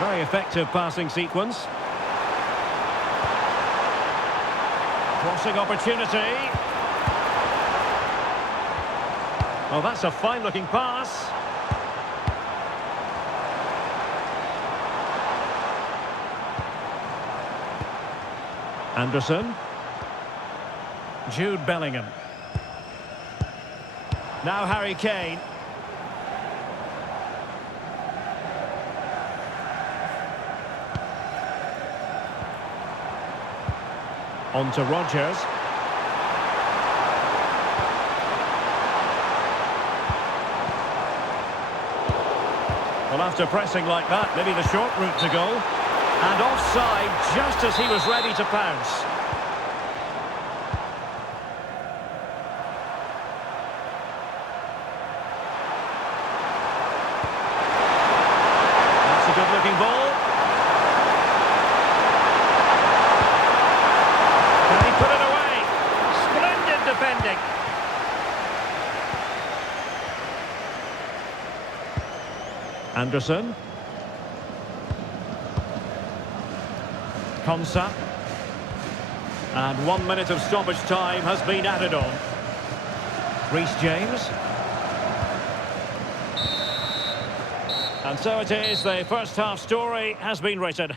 Very effective passing sequence. Crossing opportunity. Oh, that's a fine-looking pass. Anderson. Jude Bellingham. Now Harry Kane. On to Rodgers. Well, after pressing like that, maybe the short route to go. And offside just as he was ready to pounce. That's a good-looking ball. Can he put it away? Splendid defending. Anderson. Konsa. And 1 minute of stoppage time has been added on. Reece James. And so it is, the first half story has been written.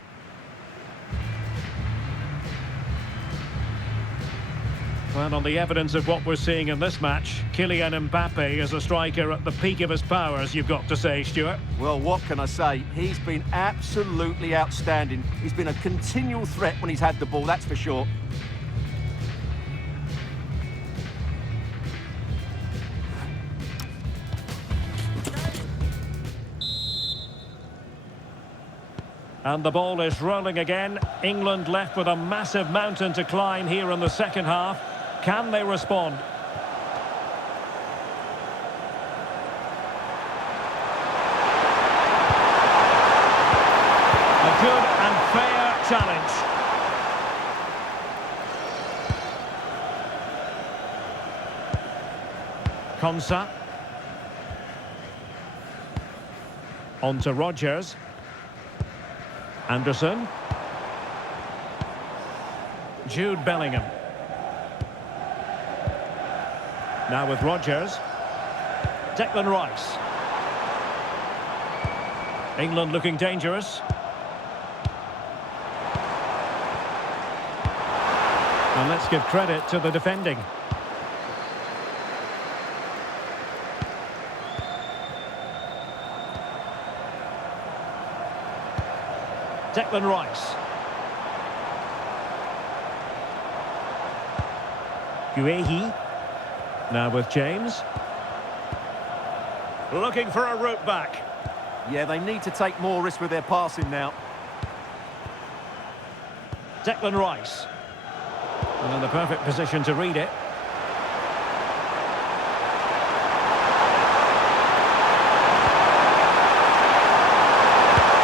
Well, on the evidence of what we're seeing in this match, Kylian Mbappe is a striker at the peak of his powers, you've got to say, Stuart. Well, what can I say? He's been absolutely outstanding. He's been a continual threat when he's had the ball, that's for sure. And the ball is rolling again. England left with a massive mountain to climb here in the second half. Can they respond? A good and fair challenge. Konsa. On to Rodgers. Anderson. Jude Bellingham. Now with Rodgers. Declan Rice. England looking dangerous. And let's give credit to the defending. Declan Rice. Guehi. Now with James. Looking for a route back. Yeah, they need to take more risk with their passing now. Declan Rice. And in the perfect position to read it.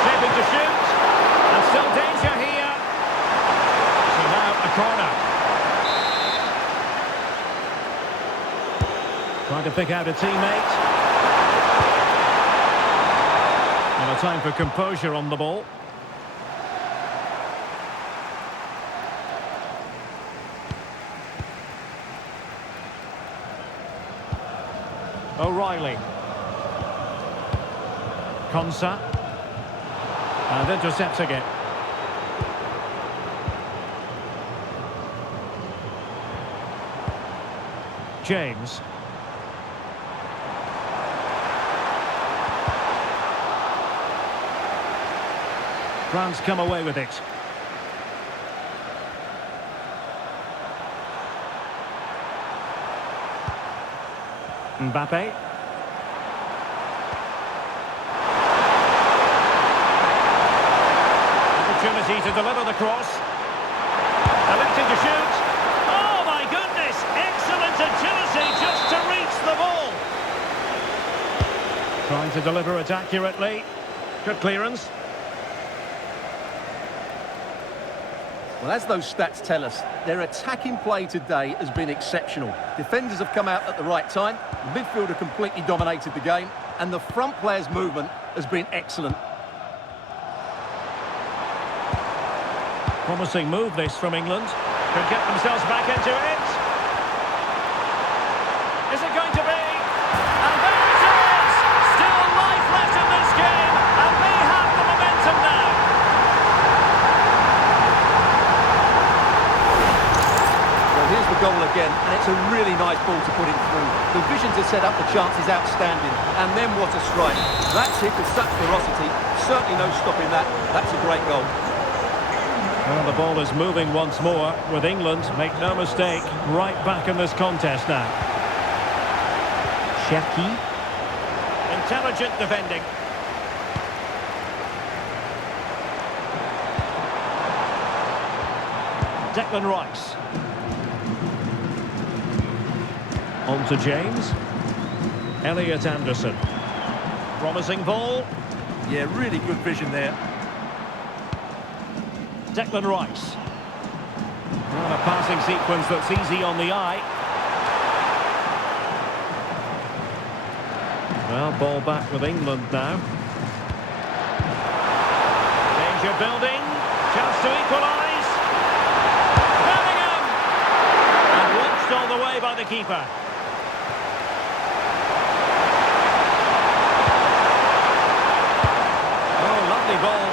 Shaping to shoot. And still danger here. So now a corner. Trying to pick out a teammate. And a time for composure on the ball. O'Reilly. Konsa. And intercepting it. James. France come away with it. Mbappe. Opportunity to deliver the cross. Electing to shoot. Oh my goodness! Excellent agility just to reach the ball. Trying to deliver it accurately. Good clearance. Well, as those stats tell us, their attacking play today has been exceptional. Defenders have come out at the right time, the midfielder completely dominated the game, and the front players' movement has been excellent. Promising move this from England. Could get themselves back into it. Is it going to be? And there it is! Still life left in this game, and they have the momentum now. Well, here's the goal again, and it's a really nice ball to put it through. The vision to set up the chance is outstanding, and then what a strike. That's hit with such ferocity, certainly no stopping that. That's a great goal. Well, the ball is moving once more with England, make no mistake, right back in this contest now. Cherki. Intelligent defending. Declan Rice. On to James. Elliot Anderson. Promising ball. Yeah, really good vision there. Declan Rice. Well, a passing sequence that's easy on the eye. Well, ball back with England now. Danger building. Chance to equalise. Bellingham! And launched all the way by the keeper. Oh, lovely ball.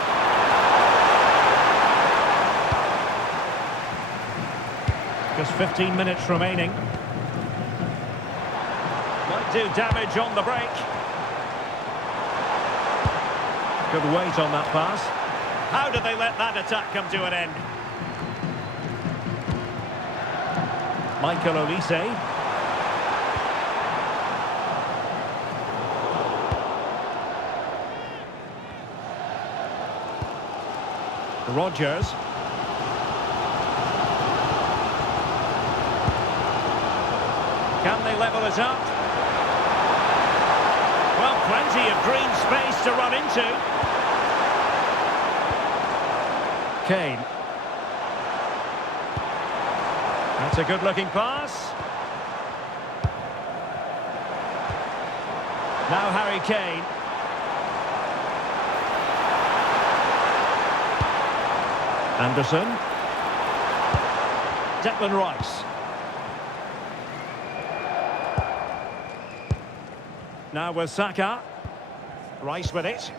Just 15 minutes remaining. Might do damage on the break. Good weight on that pass. How did they let that attack come to an end? Michael Olise. Rodgers. Can they level it up? Well, plenty of green space to run into. Kane. That's a good-looking pass. Now Harry Kane. Anderson. Declan Rice. Now with Saka. Rice with it.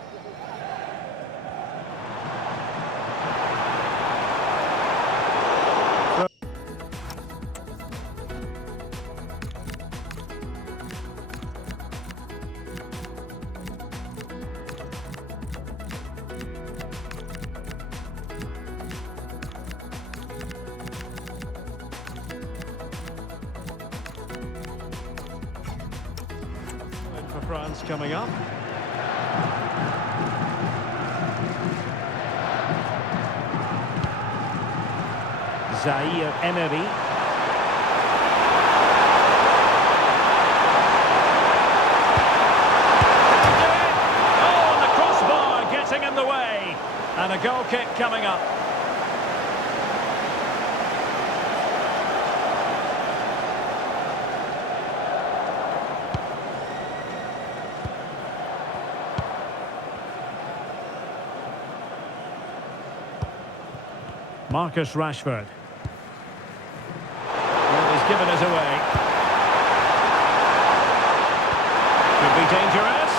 For France coming up. Zaire Emery. Oh, and the crossbar getting in the way. And a goal kick coming up. Marcus Rashford. Well, he's given us away. be dangerous.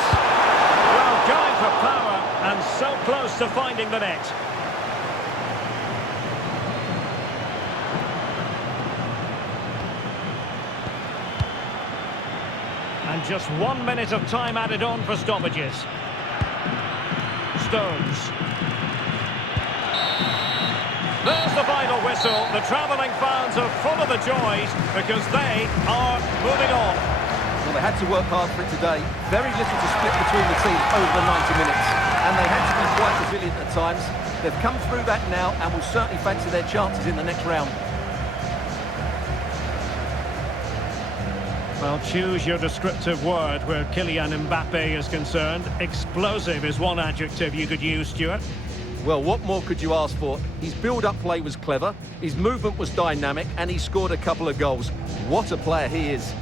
Well, going for power and so close to finding the net. And just 1 minute of time added on for stoppages. Stones. There's the final whistle. The travelling fans are full of the joys because they are moving on. Well, they had to work hard for it today. Very little to split between the teams over the 90 minutes. And they had to be quite resilient at times. They've come through that now and will certainly fancy their chances in the next round. Well, choose your descriptive word where Kylian Mbappe is concerned. Explosive is one adjective you could use, Stuart. Well, what more could you ask for? His build-up play was clever, his movement was dynamic, and he scored a couple of goals. What a player he is.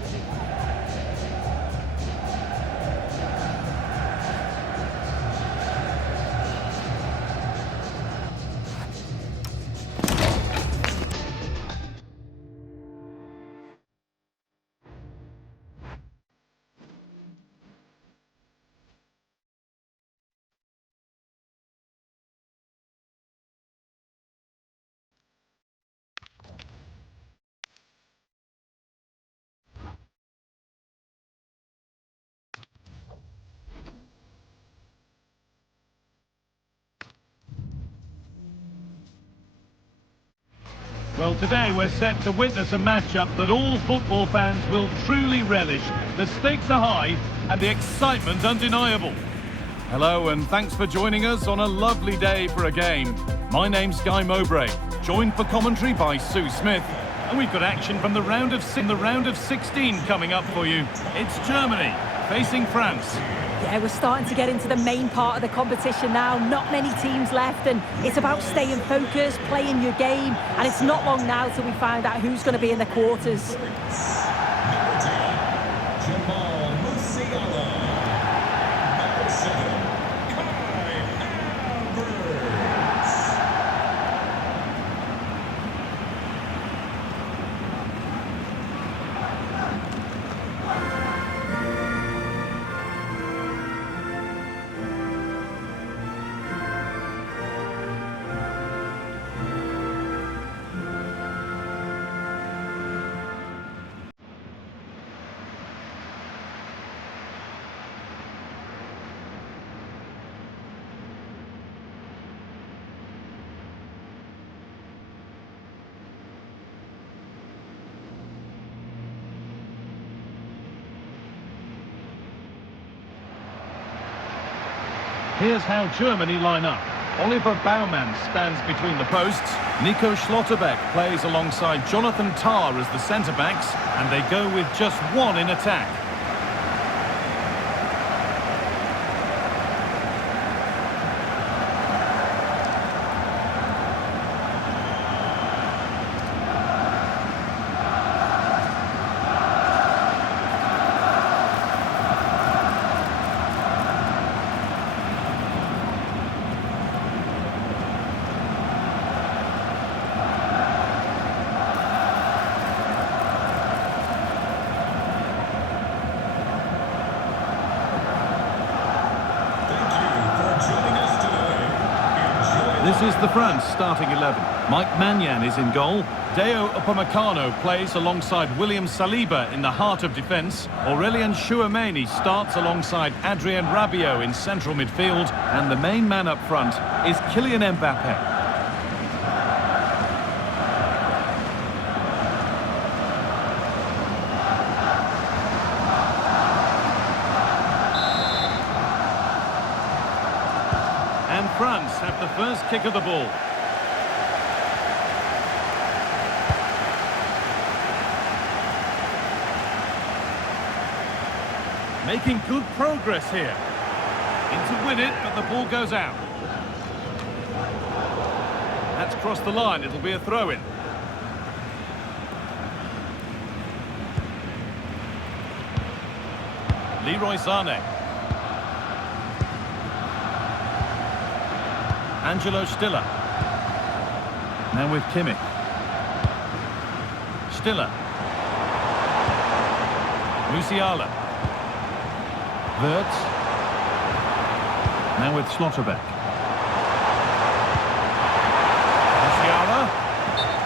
Well, today we're set to witness a matchup that all football fans will truly relish. The stakes are high and the excitement undeniable. Hello and thanks for joining us on a lovely day for a game. My name's Guy Mowbray, joined for commentary by Sue Smith. And we've got action from the round of 16 coming up for you. It's Germany facing France. Yeah, we're starting to get into the main part of the competition now. Not many teams left, and it's about staying focused, playing your game, and it's not long now till we find out who's going to be in the quarters. Here's how Germany line up. Oliver Baumann stands between the posts. Nico Schlotterbeck plays alongside Jonathan Tah as the centre-backs, and they go with just one in attack. This is the France starting 11. Mike Maignan is in goal. Deo Upamecano plays alongside William Saliba in the heart of defence. Aurélien Tchouameni starts alongside Adrien Rabiot in central midfield. And the main man up front is Kylian Mbappe. And France have the first kick of the ball. Making good progress here. In to win it, but the ball goes out. That's crossed the line, it'll be a throw-in. Leroy Sané. Angelo Stiller. Now with Kimmich. Stiller. Musiala. Wirtz. Now with Schlotterbeck. Musiala.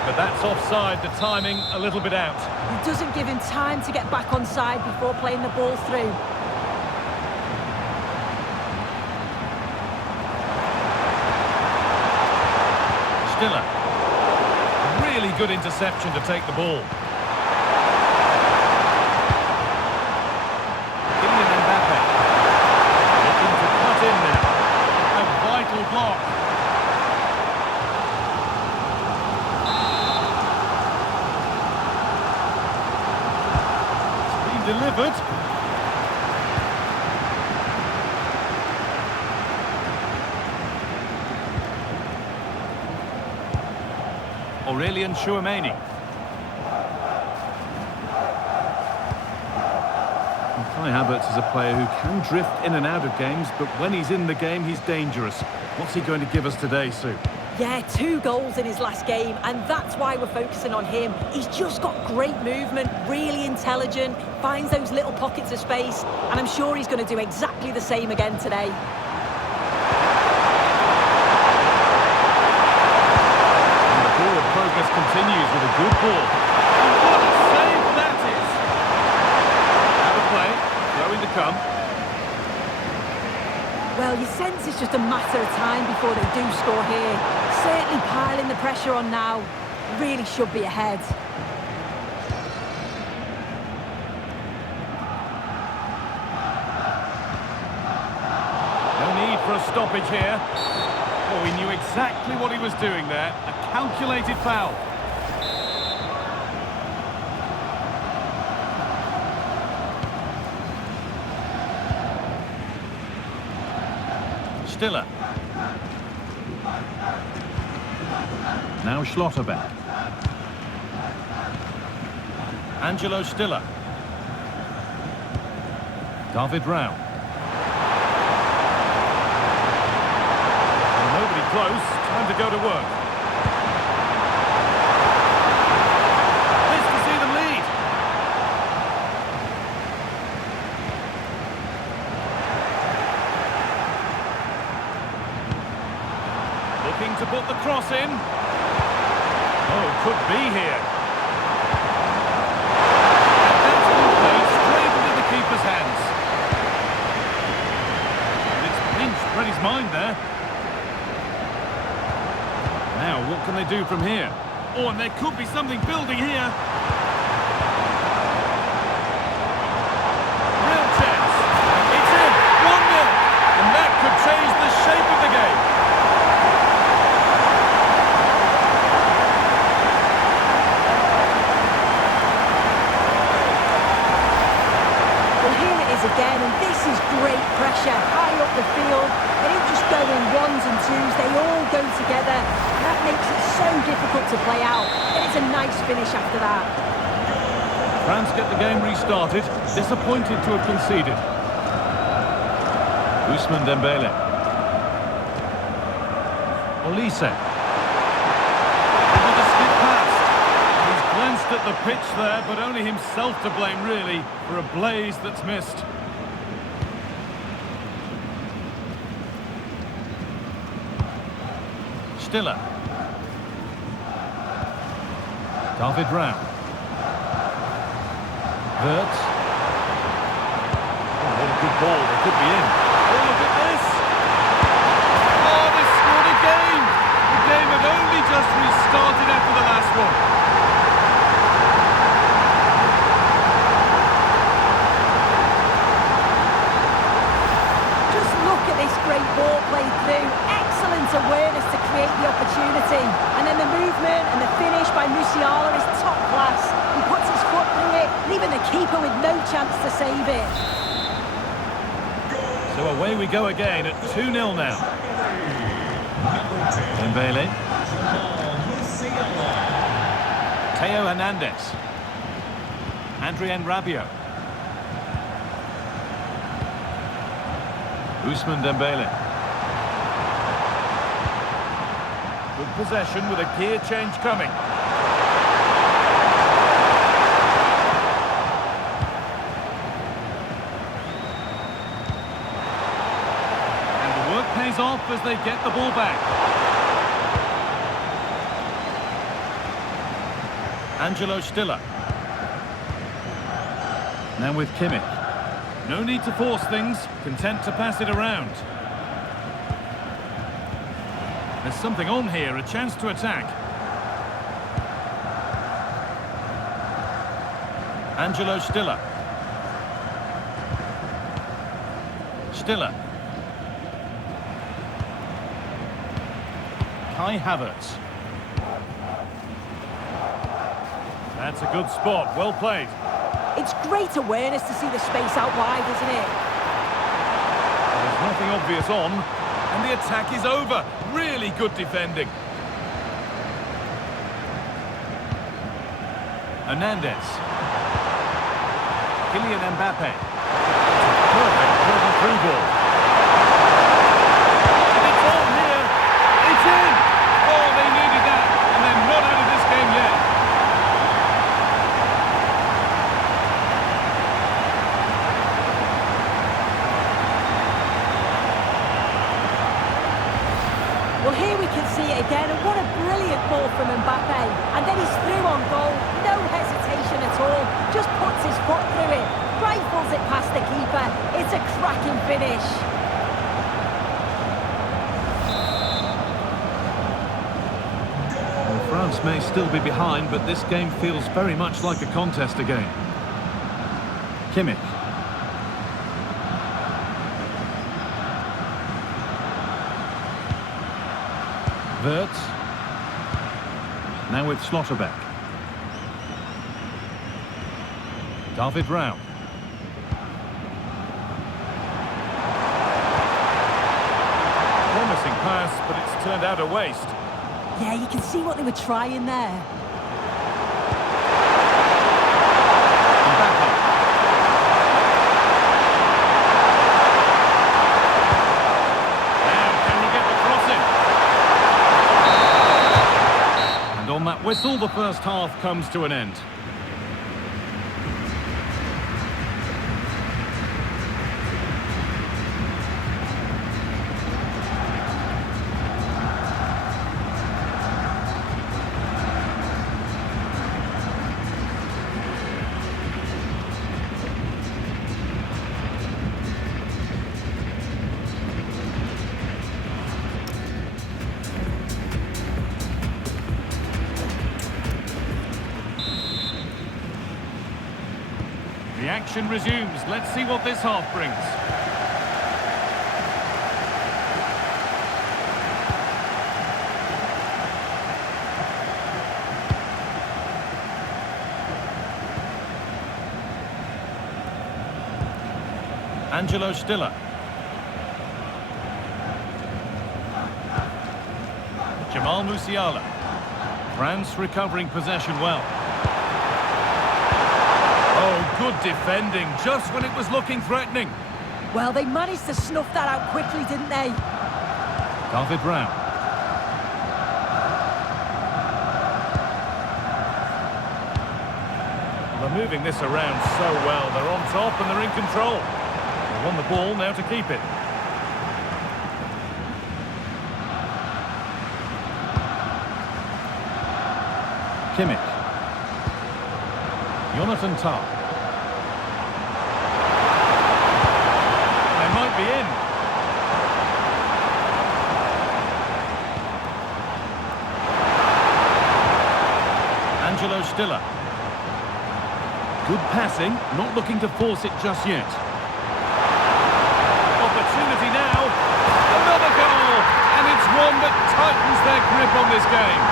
But that's offside, the timing a little bit out. It doesn't give him time to get back on side before playing the ball through. Stiller. Really good interception to take the ball. Kylian Mbappe. Looking to cut in now. A vital block. It's been delivered. Aurelian Tchouameni. Kai Havertz is a player who can drift in and out of games, but when he's in the game, he's dangerous. What's he going to give us today, Sue? Yeah, 2 goals in his last game, and that's why we're focusing on him. He's just got great movement, really intelligent, finds those little pockets of space, and I'm sure he's going to do exactly the same again today. Progress continues with a good ball. And what a save that is! Out of play, throwing to come. Well, you sense it's just a matter of time before they do score here. Certainly piling the pressure on now. Really should be ahead. No need for a stoppage here. Oh, he knew exactly what he was doing there. A calculated foul. Stiller. Now Schlotterbeck. Angelo Stiller. David Rao. Nobody close. Time to go to work. This to see them lead. Looking to put the cross in. Oh, could be here. And that's been played straight into the keeper's hands. And it's pinched Freddie's mind there. Now, what can they do from here? Oh, and there could be something building here. Real chance. It's in. 1-0. And that could change the shape of the game. Well, here it is again, and this is great pressure. High up the field. They don't just go in 1s and 2s. They all go together. That makes it so difficult to play out. And it's a nice finish after that. France get the game restarted. Disappointed to have conceded. Ousmane Dembele. Olise. Able to skip past. He's glanced at the pitch there, but only himself to blame, really, for a blaze that's missed. Stiller. David Rao. Wirtz. Oh, what a good ball. They could be in. Oh, look at this. Oh, they scored again. The game had only just restarted after the last one. Just look at this great ball played through. Excellent awareness to create the opportunity. And then the movement and the finish by Musiala is top class. He puts his foot through it, leaving the keeper with no chance to save it. So away we go again at 2-0 now. Dembele. Theo Hernandez. Adrien Rabiot. Ousmane Dembele. Good possession with a gear change coming. pays off as they get the ball back. Angelo Stiller. Now with Kimmich. No need to force things, content to pass it around. There's something on here, a chance to attack. Angelo Stiller. Stiller. Kai Havertz. That's a good spot, well played. It's great awareness to see the space out wide, isn't it? There's nothing obvious on, and the attack is over. Really good defending. Hernandez. Kylian Mbappe. Perfect through ball. And it's on here. It's in. Oh, they needed that, and they're not out of this game yet. Well, here we can see it again, and what a brilliant ball from Mbappe. And then he's through on goal, no hesitation at all, just puts his foot through it, rifles it past the keeper. It's a cracking finish. Well, France may still be behind, but this game feels very much like a contest again. Kimmich. Wirtz. Now with Slotterbeck. David Rao. Promising pass, but it's turned out a waste. Yeah, you can see what they were trying there. Mbappe. Now, can he get the crossing? And on that whistle, the first half comes to an end. The action resumes. Let's see what this half brings. Angelo Stiller. Jamal Musiala. France recovering possession well. Oh, good defending, just when it was looking threatening. Well, they managed to snuff that out quickly, didn't they? David Rao. They're moving this around so well. They're on top and they're in control. They won the ball, now to keep it. Kimmich. Jonathan Tah. They might be in. Angelo Stiller. Good passing, not looking to force it just yet. Opportunity now. Another goal! And it's one that tightens their grip on this game.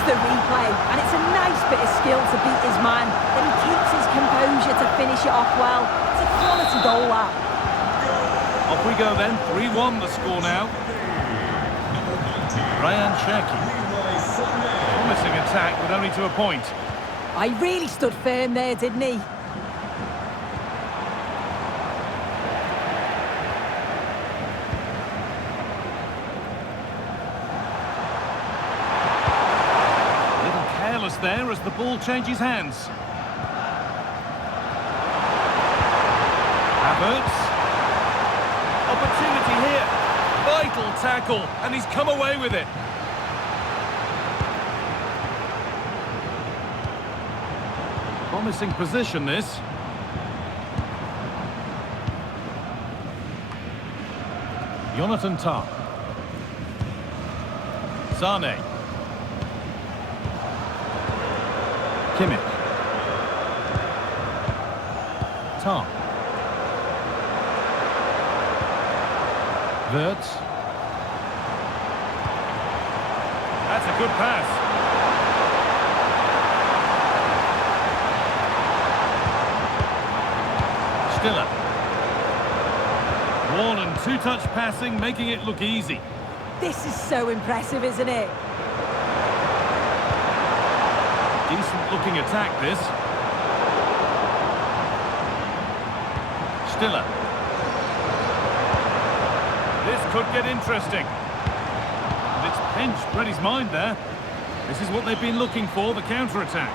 The replay, and it's a nice bit of skill to beat his man. Then he keeps his composure to finish it off well. It's a quality goal, that. Off we go then, 3-1 the score now. Ryan Cherki. Promising attack, but only to a point. I really stood firm there, didn't he? there as the ball changes hands. Havertz. Opportunity here. Vital tackle, and he's come away with it. Promising position, this. Jonathan Tah. Sane. Kimmich. Tah. Wirtz. That's a good pass. Stiller. One and two-touch passing, making it look easy. This is so impressive, isn't it? Decent-looking attack, this. Stiller. This could get interesting. And it's Pinch read his mind there. This is what they've been looking for, the counter-attack.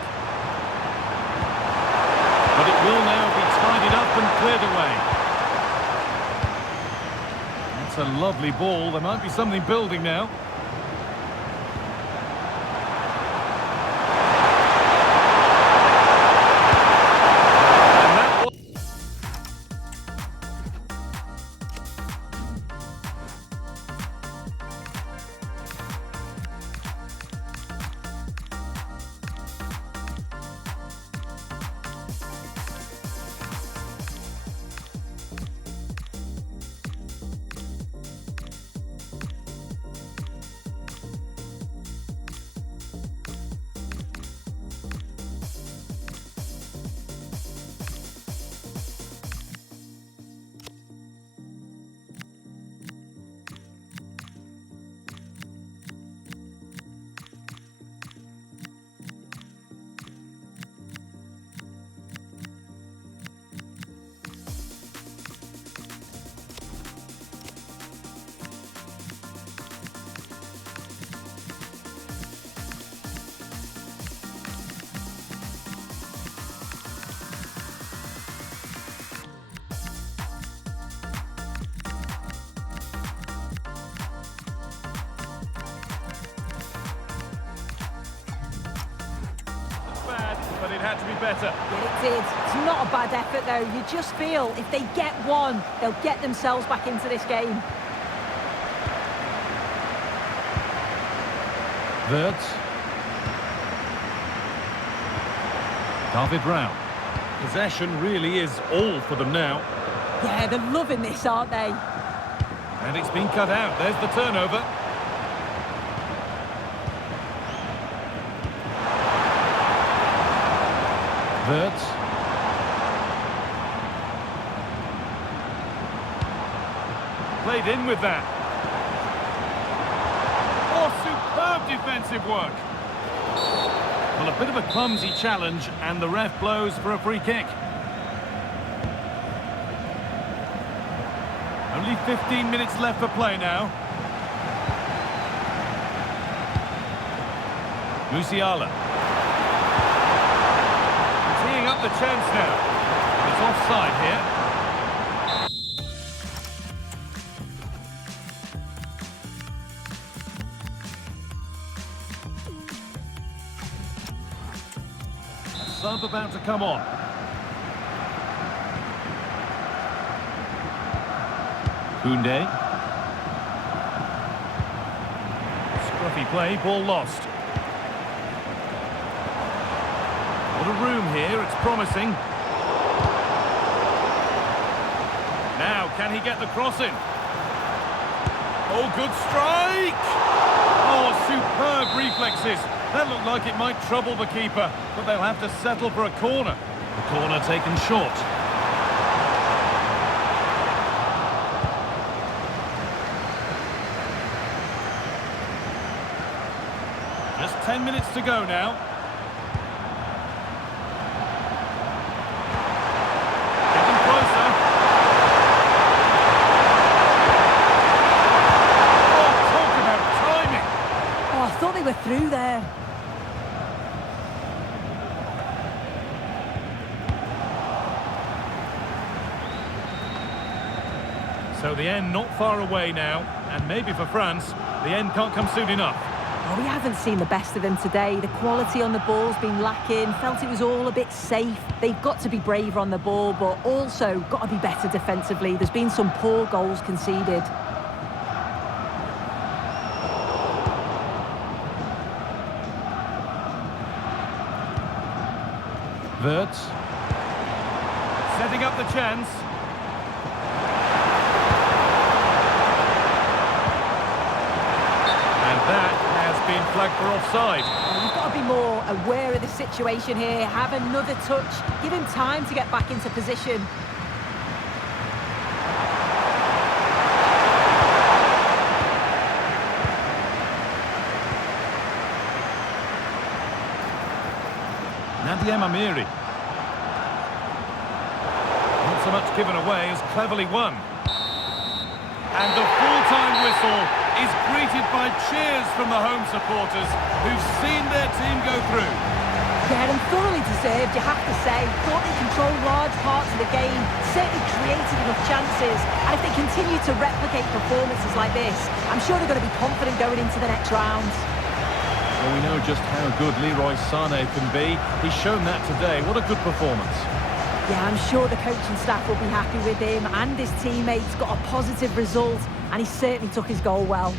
But it will now be tidied up and cleared away. That's a lovely ball. There might be something building now. But it had to be better. Yeah, it did. It's not a bad effort, though. You just feel if they get one, they'll get themselves back into this game. Wirtz. David Brown. Possession really is all for them now. Yeah, they're loving this, aren't they? And it's been cut out. There's the turnover. Wirtz. Played in with that. Oh, superb defensive work. Well, a bit of a clumsy challenge, and the ref blows for a free kick. Only 15 minutes left for play now. Musiala. Teeing up the chance now. It's offside here. Sub about to come on. Koundé. Scruffy play, ball lost. What a room here, it's promising. Now, can he get the cross in? Oh, good strike! Oh, superb reflexes. That looked like it might trouble the keeper, but they'll have to settle for a corner. The corner taken short. Just 10 minutes to go now. Getting closer. Oh, talk about timing. Oh, I thought they were through there. So the end not far away now, and maybe for France, the end can't come soon enough. Well, we haven't seen the best of them today. The quality on the ball's been lacking, felt it was all a bit safe. They've got to be braver on the ball, but also got to be better defensively. There's been some poor goals conceded. Wirtz. Setting up the chance. And that has been flagged for offside. Well, you've got to be more aware of the situation here. Have another touch. Give him time to get back into position. Nadia Mamiri. Not so much given away as cleverly won. And the full-time whistle is greeted by cheers from the home supporters who've seen their team go through. Yeah, and thoroughly deserved, you have to say. Thought they controlled large parts of the game, certainly created enough chances. And if they continue to replicate performances like this, I'm sure they're going to be confident going into the next round. Well, we know just how good Leroy Sané can be. He's shown that today. What a good performance. Yeah, I'm sure the coaching staff will be happy with him, and his teammates got a positive result, and he certainly took his goal well.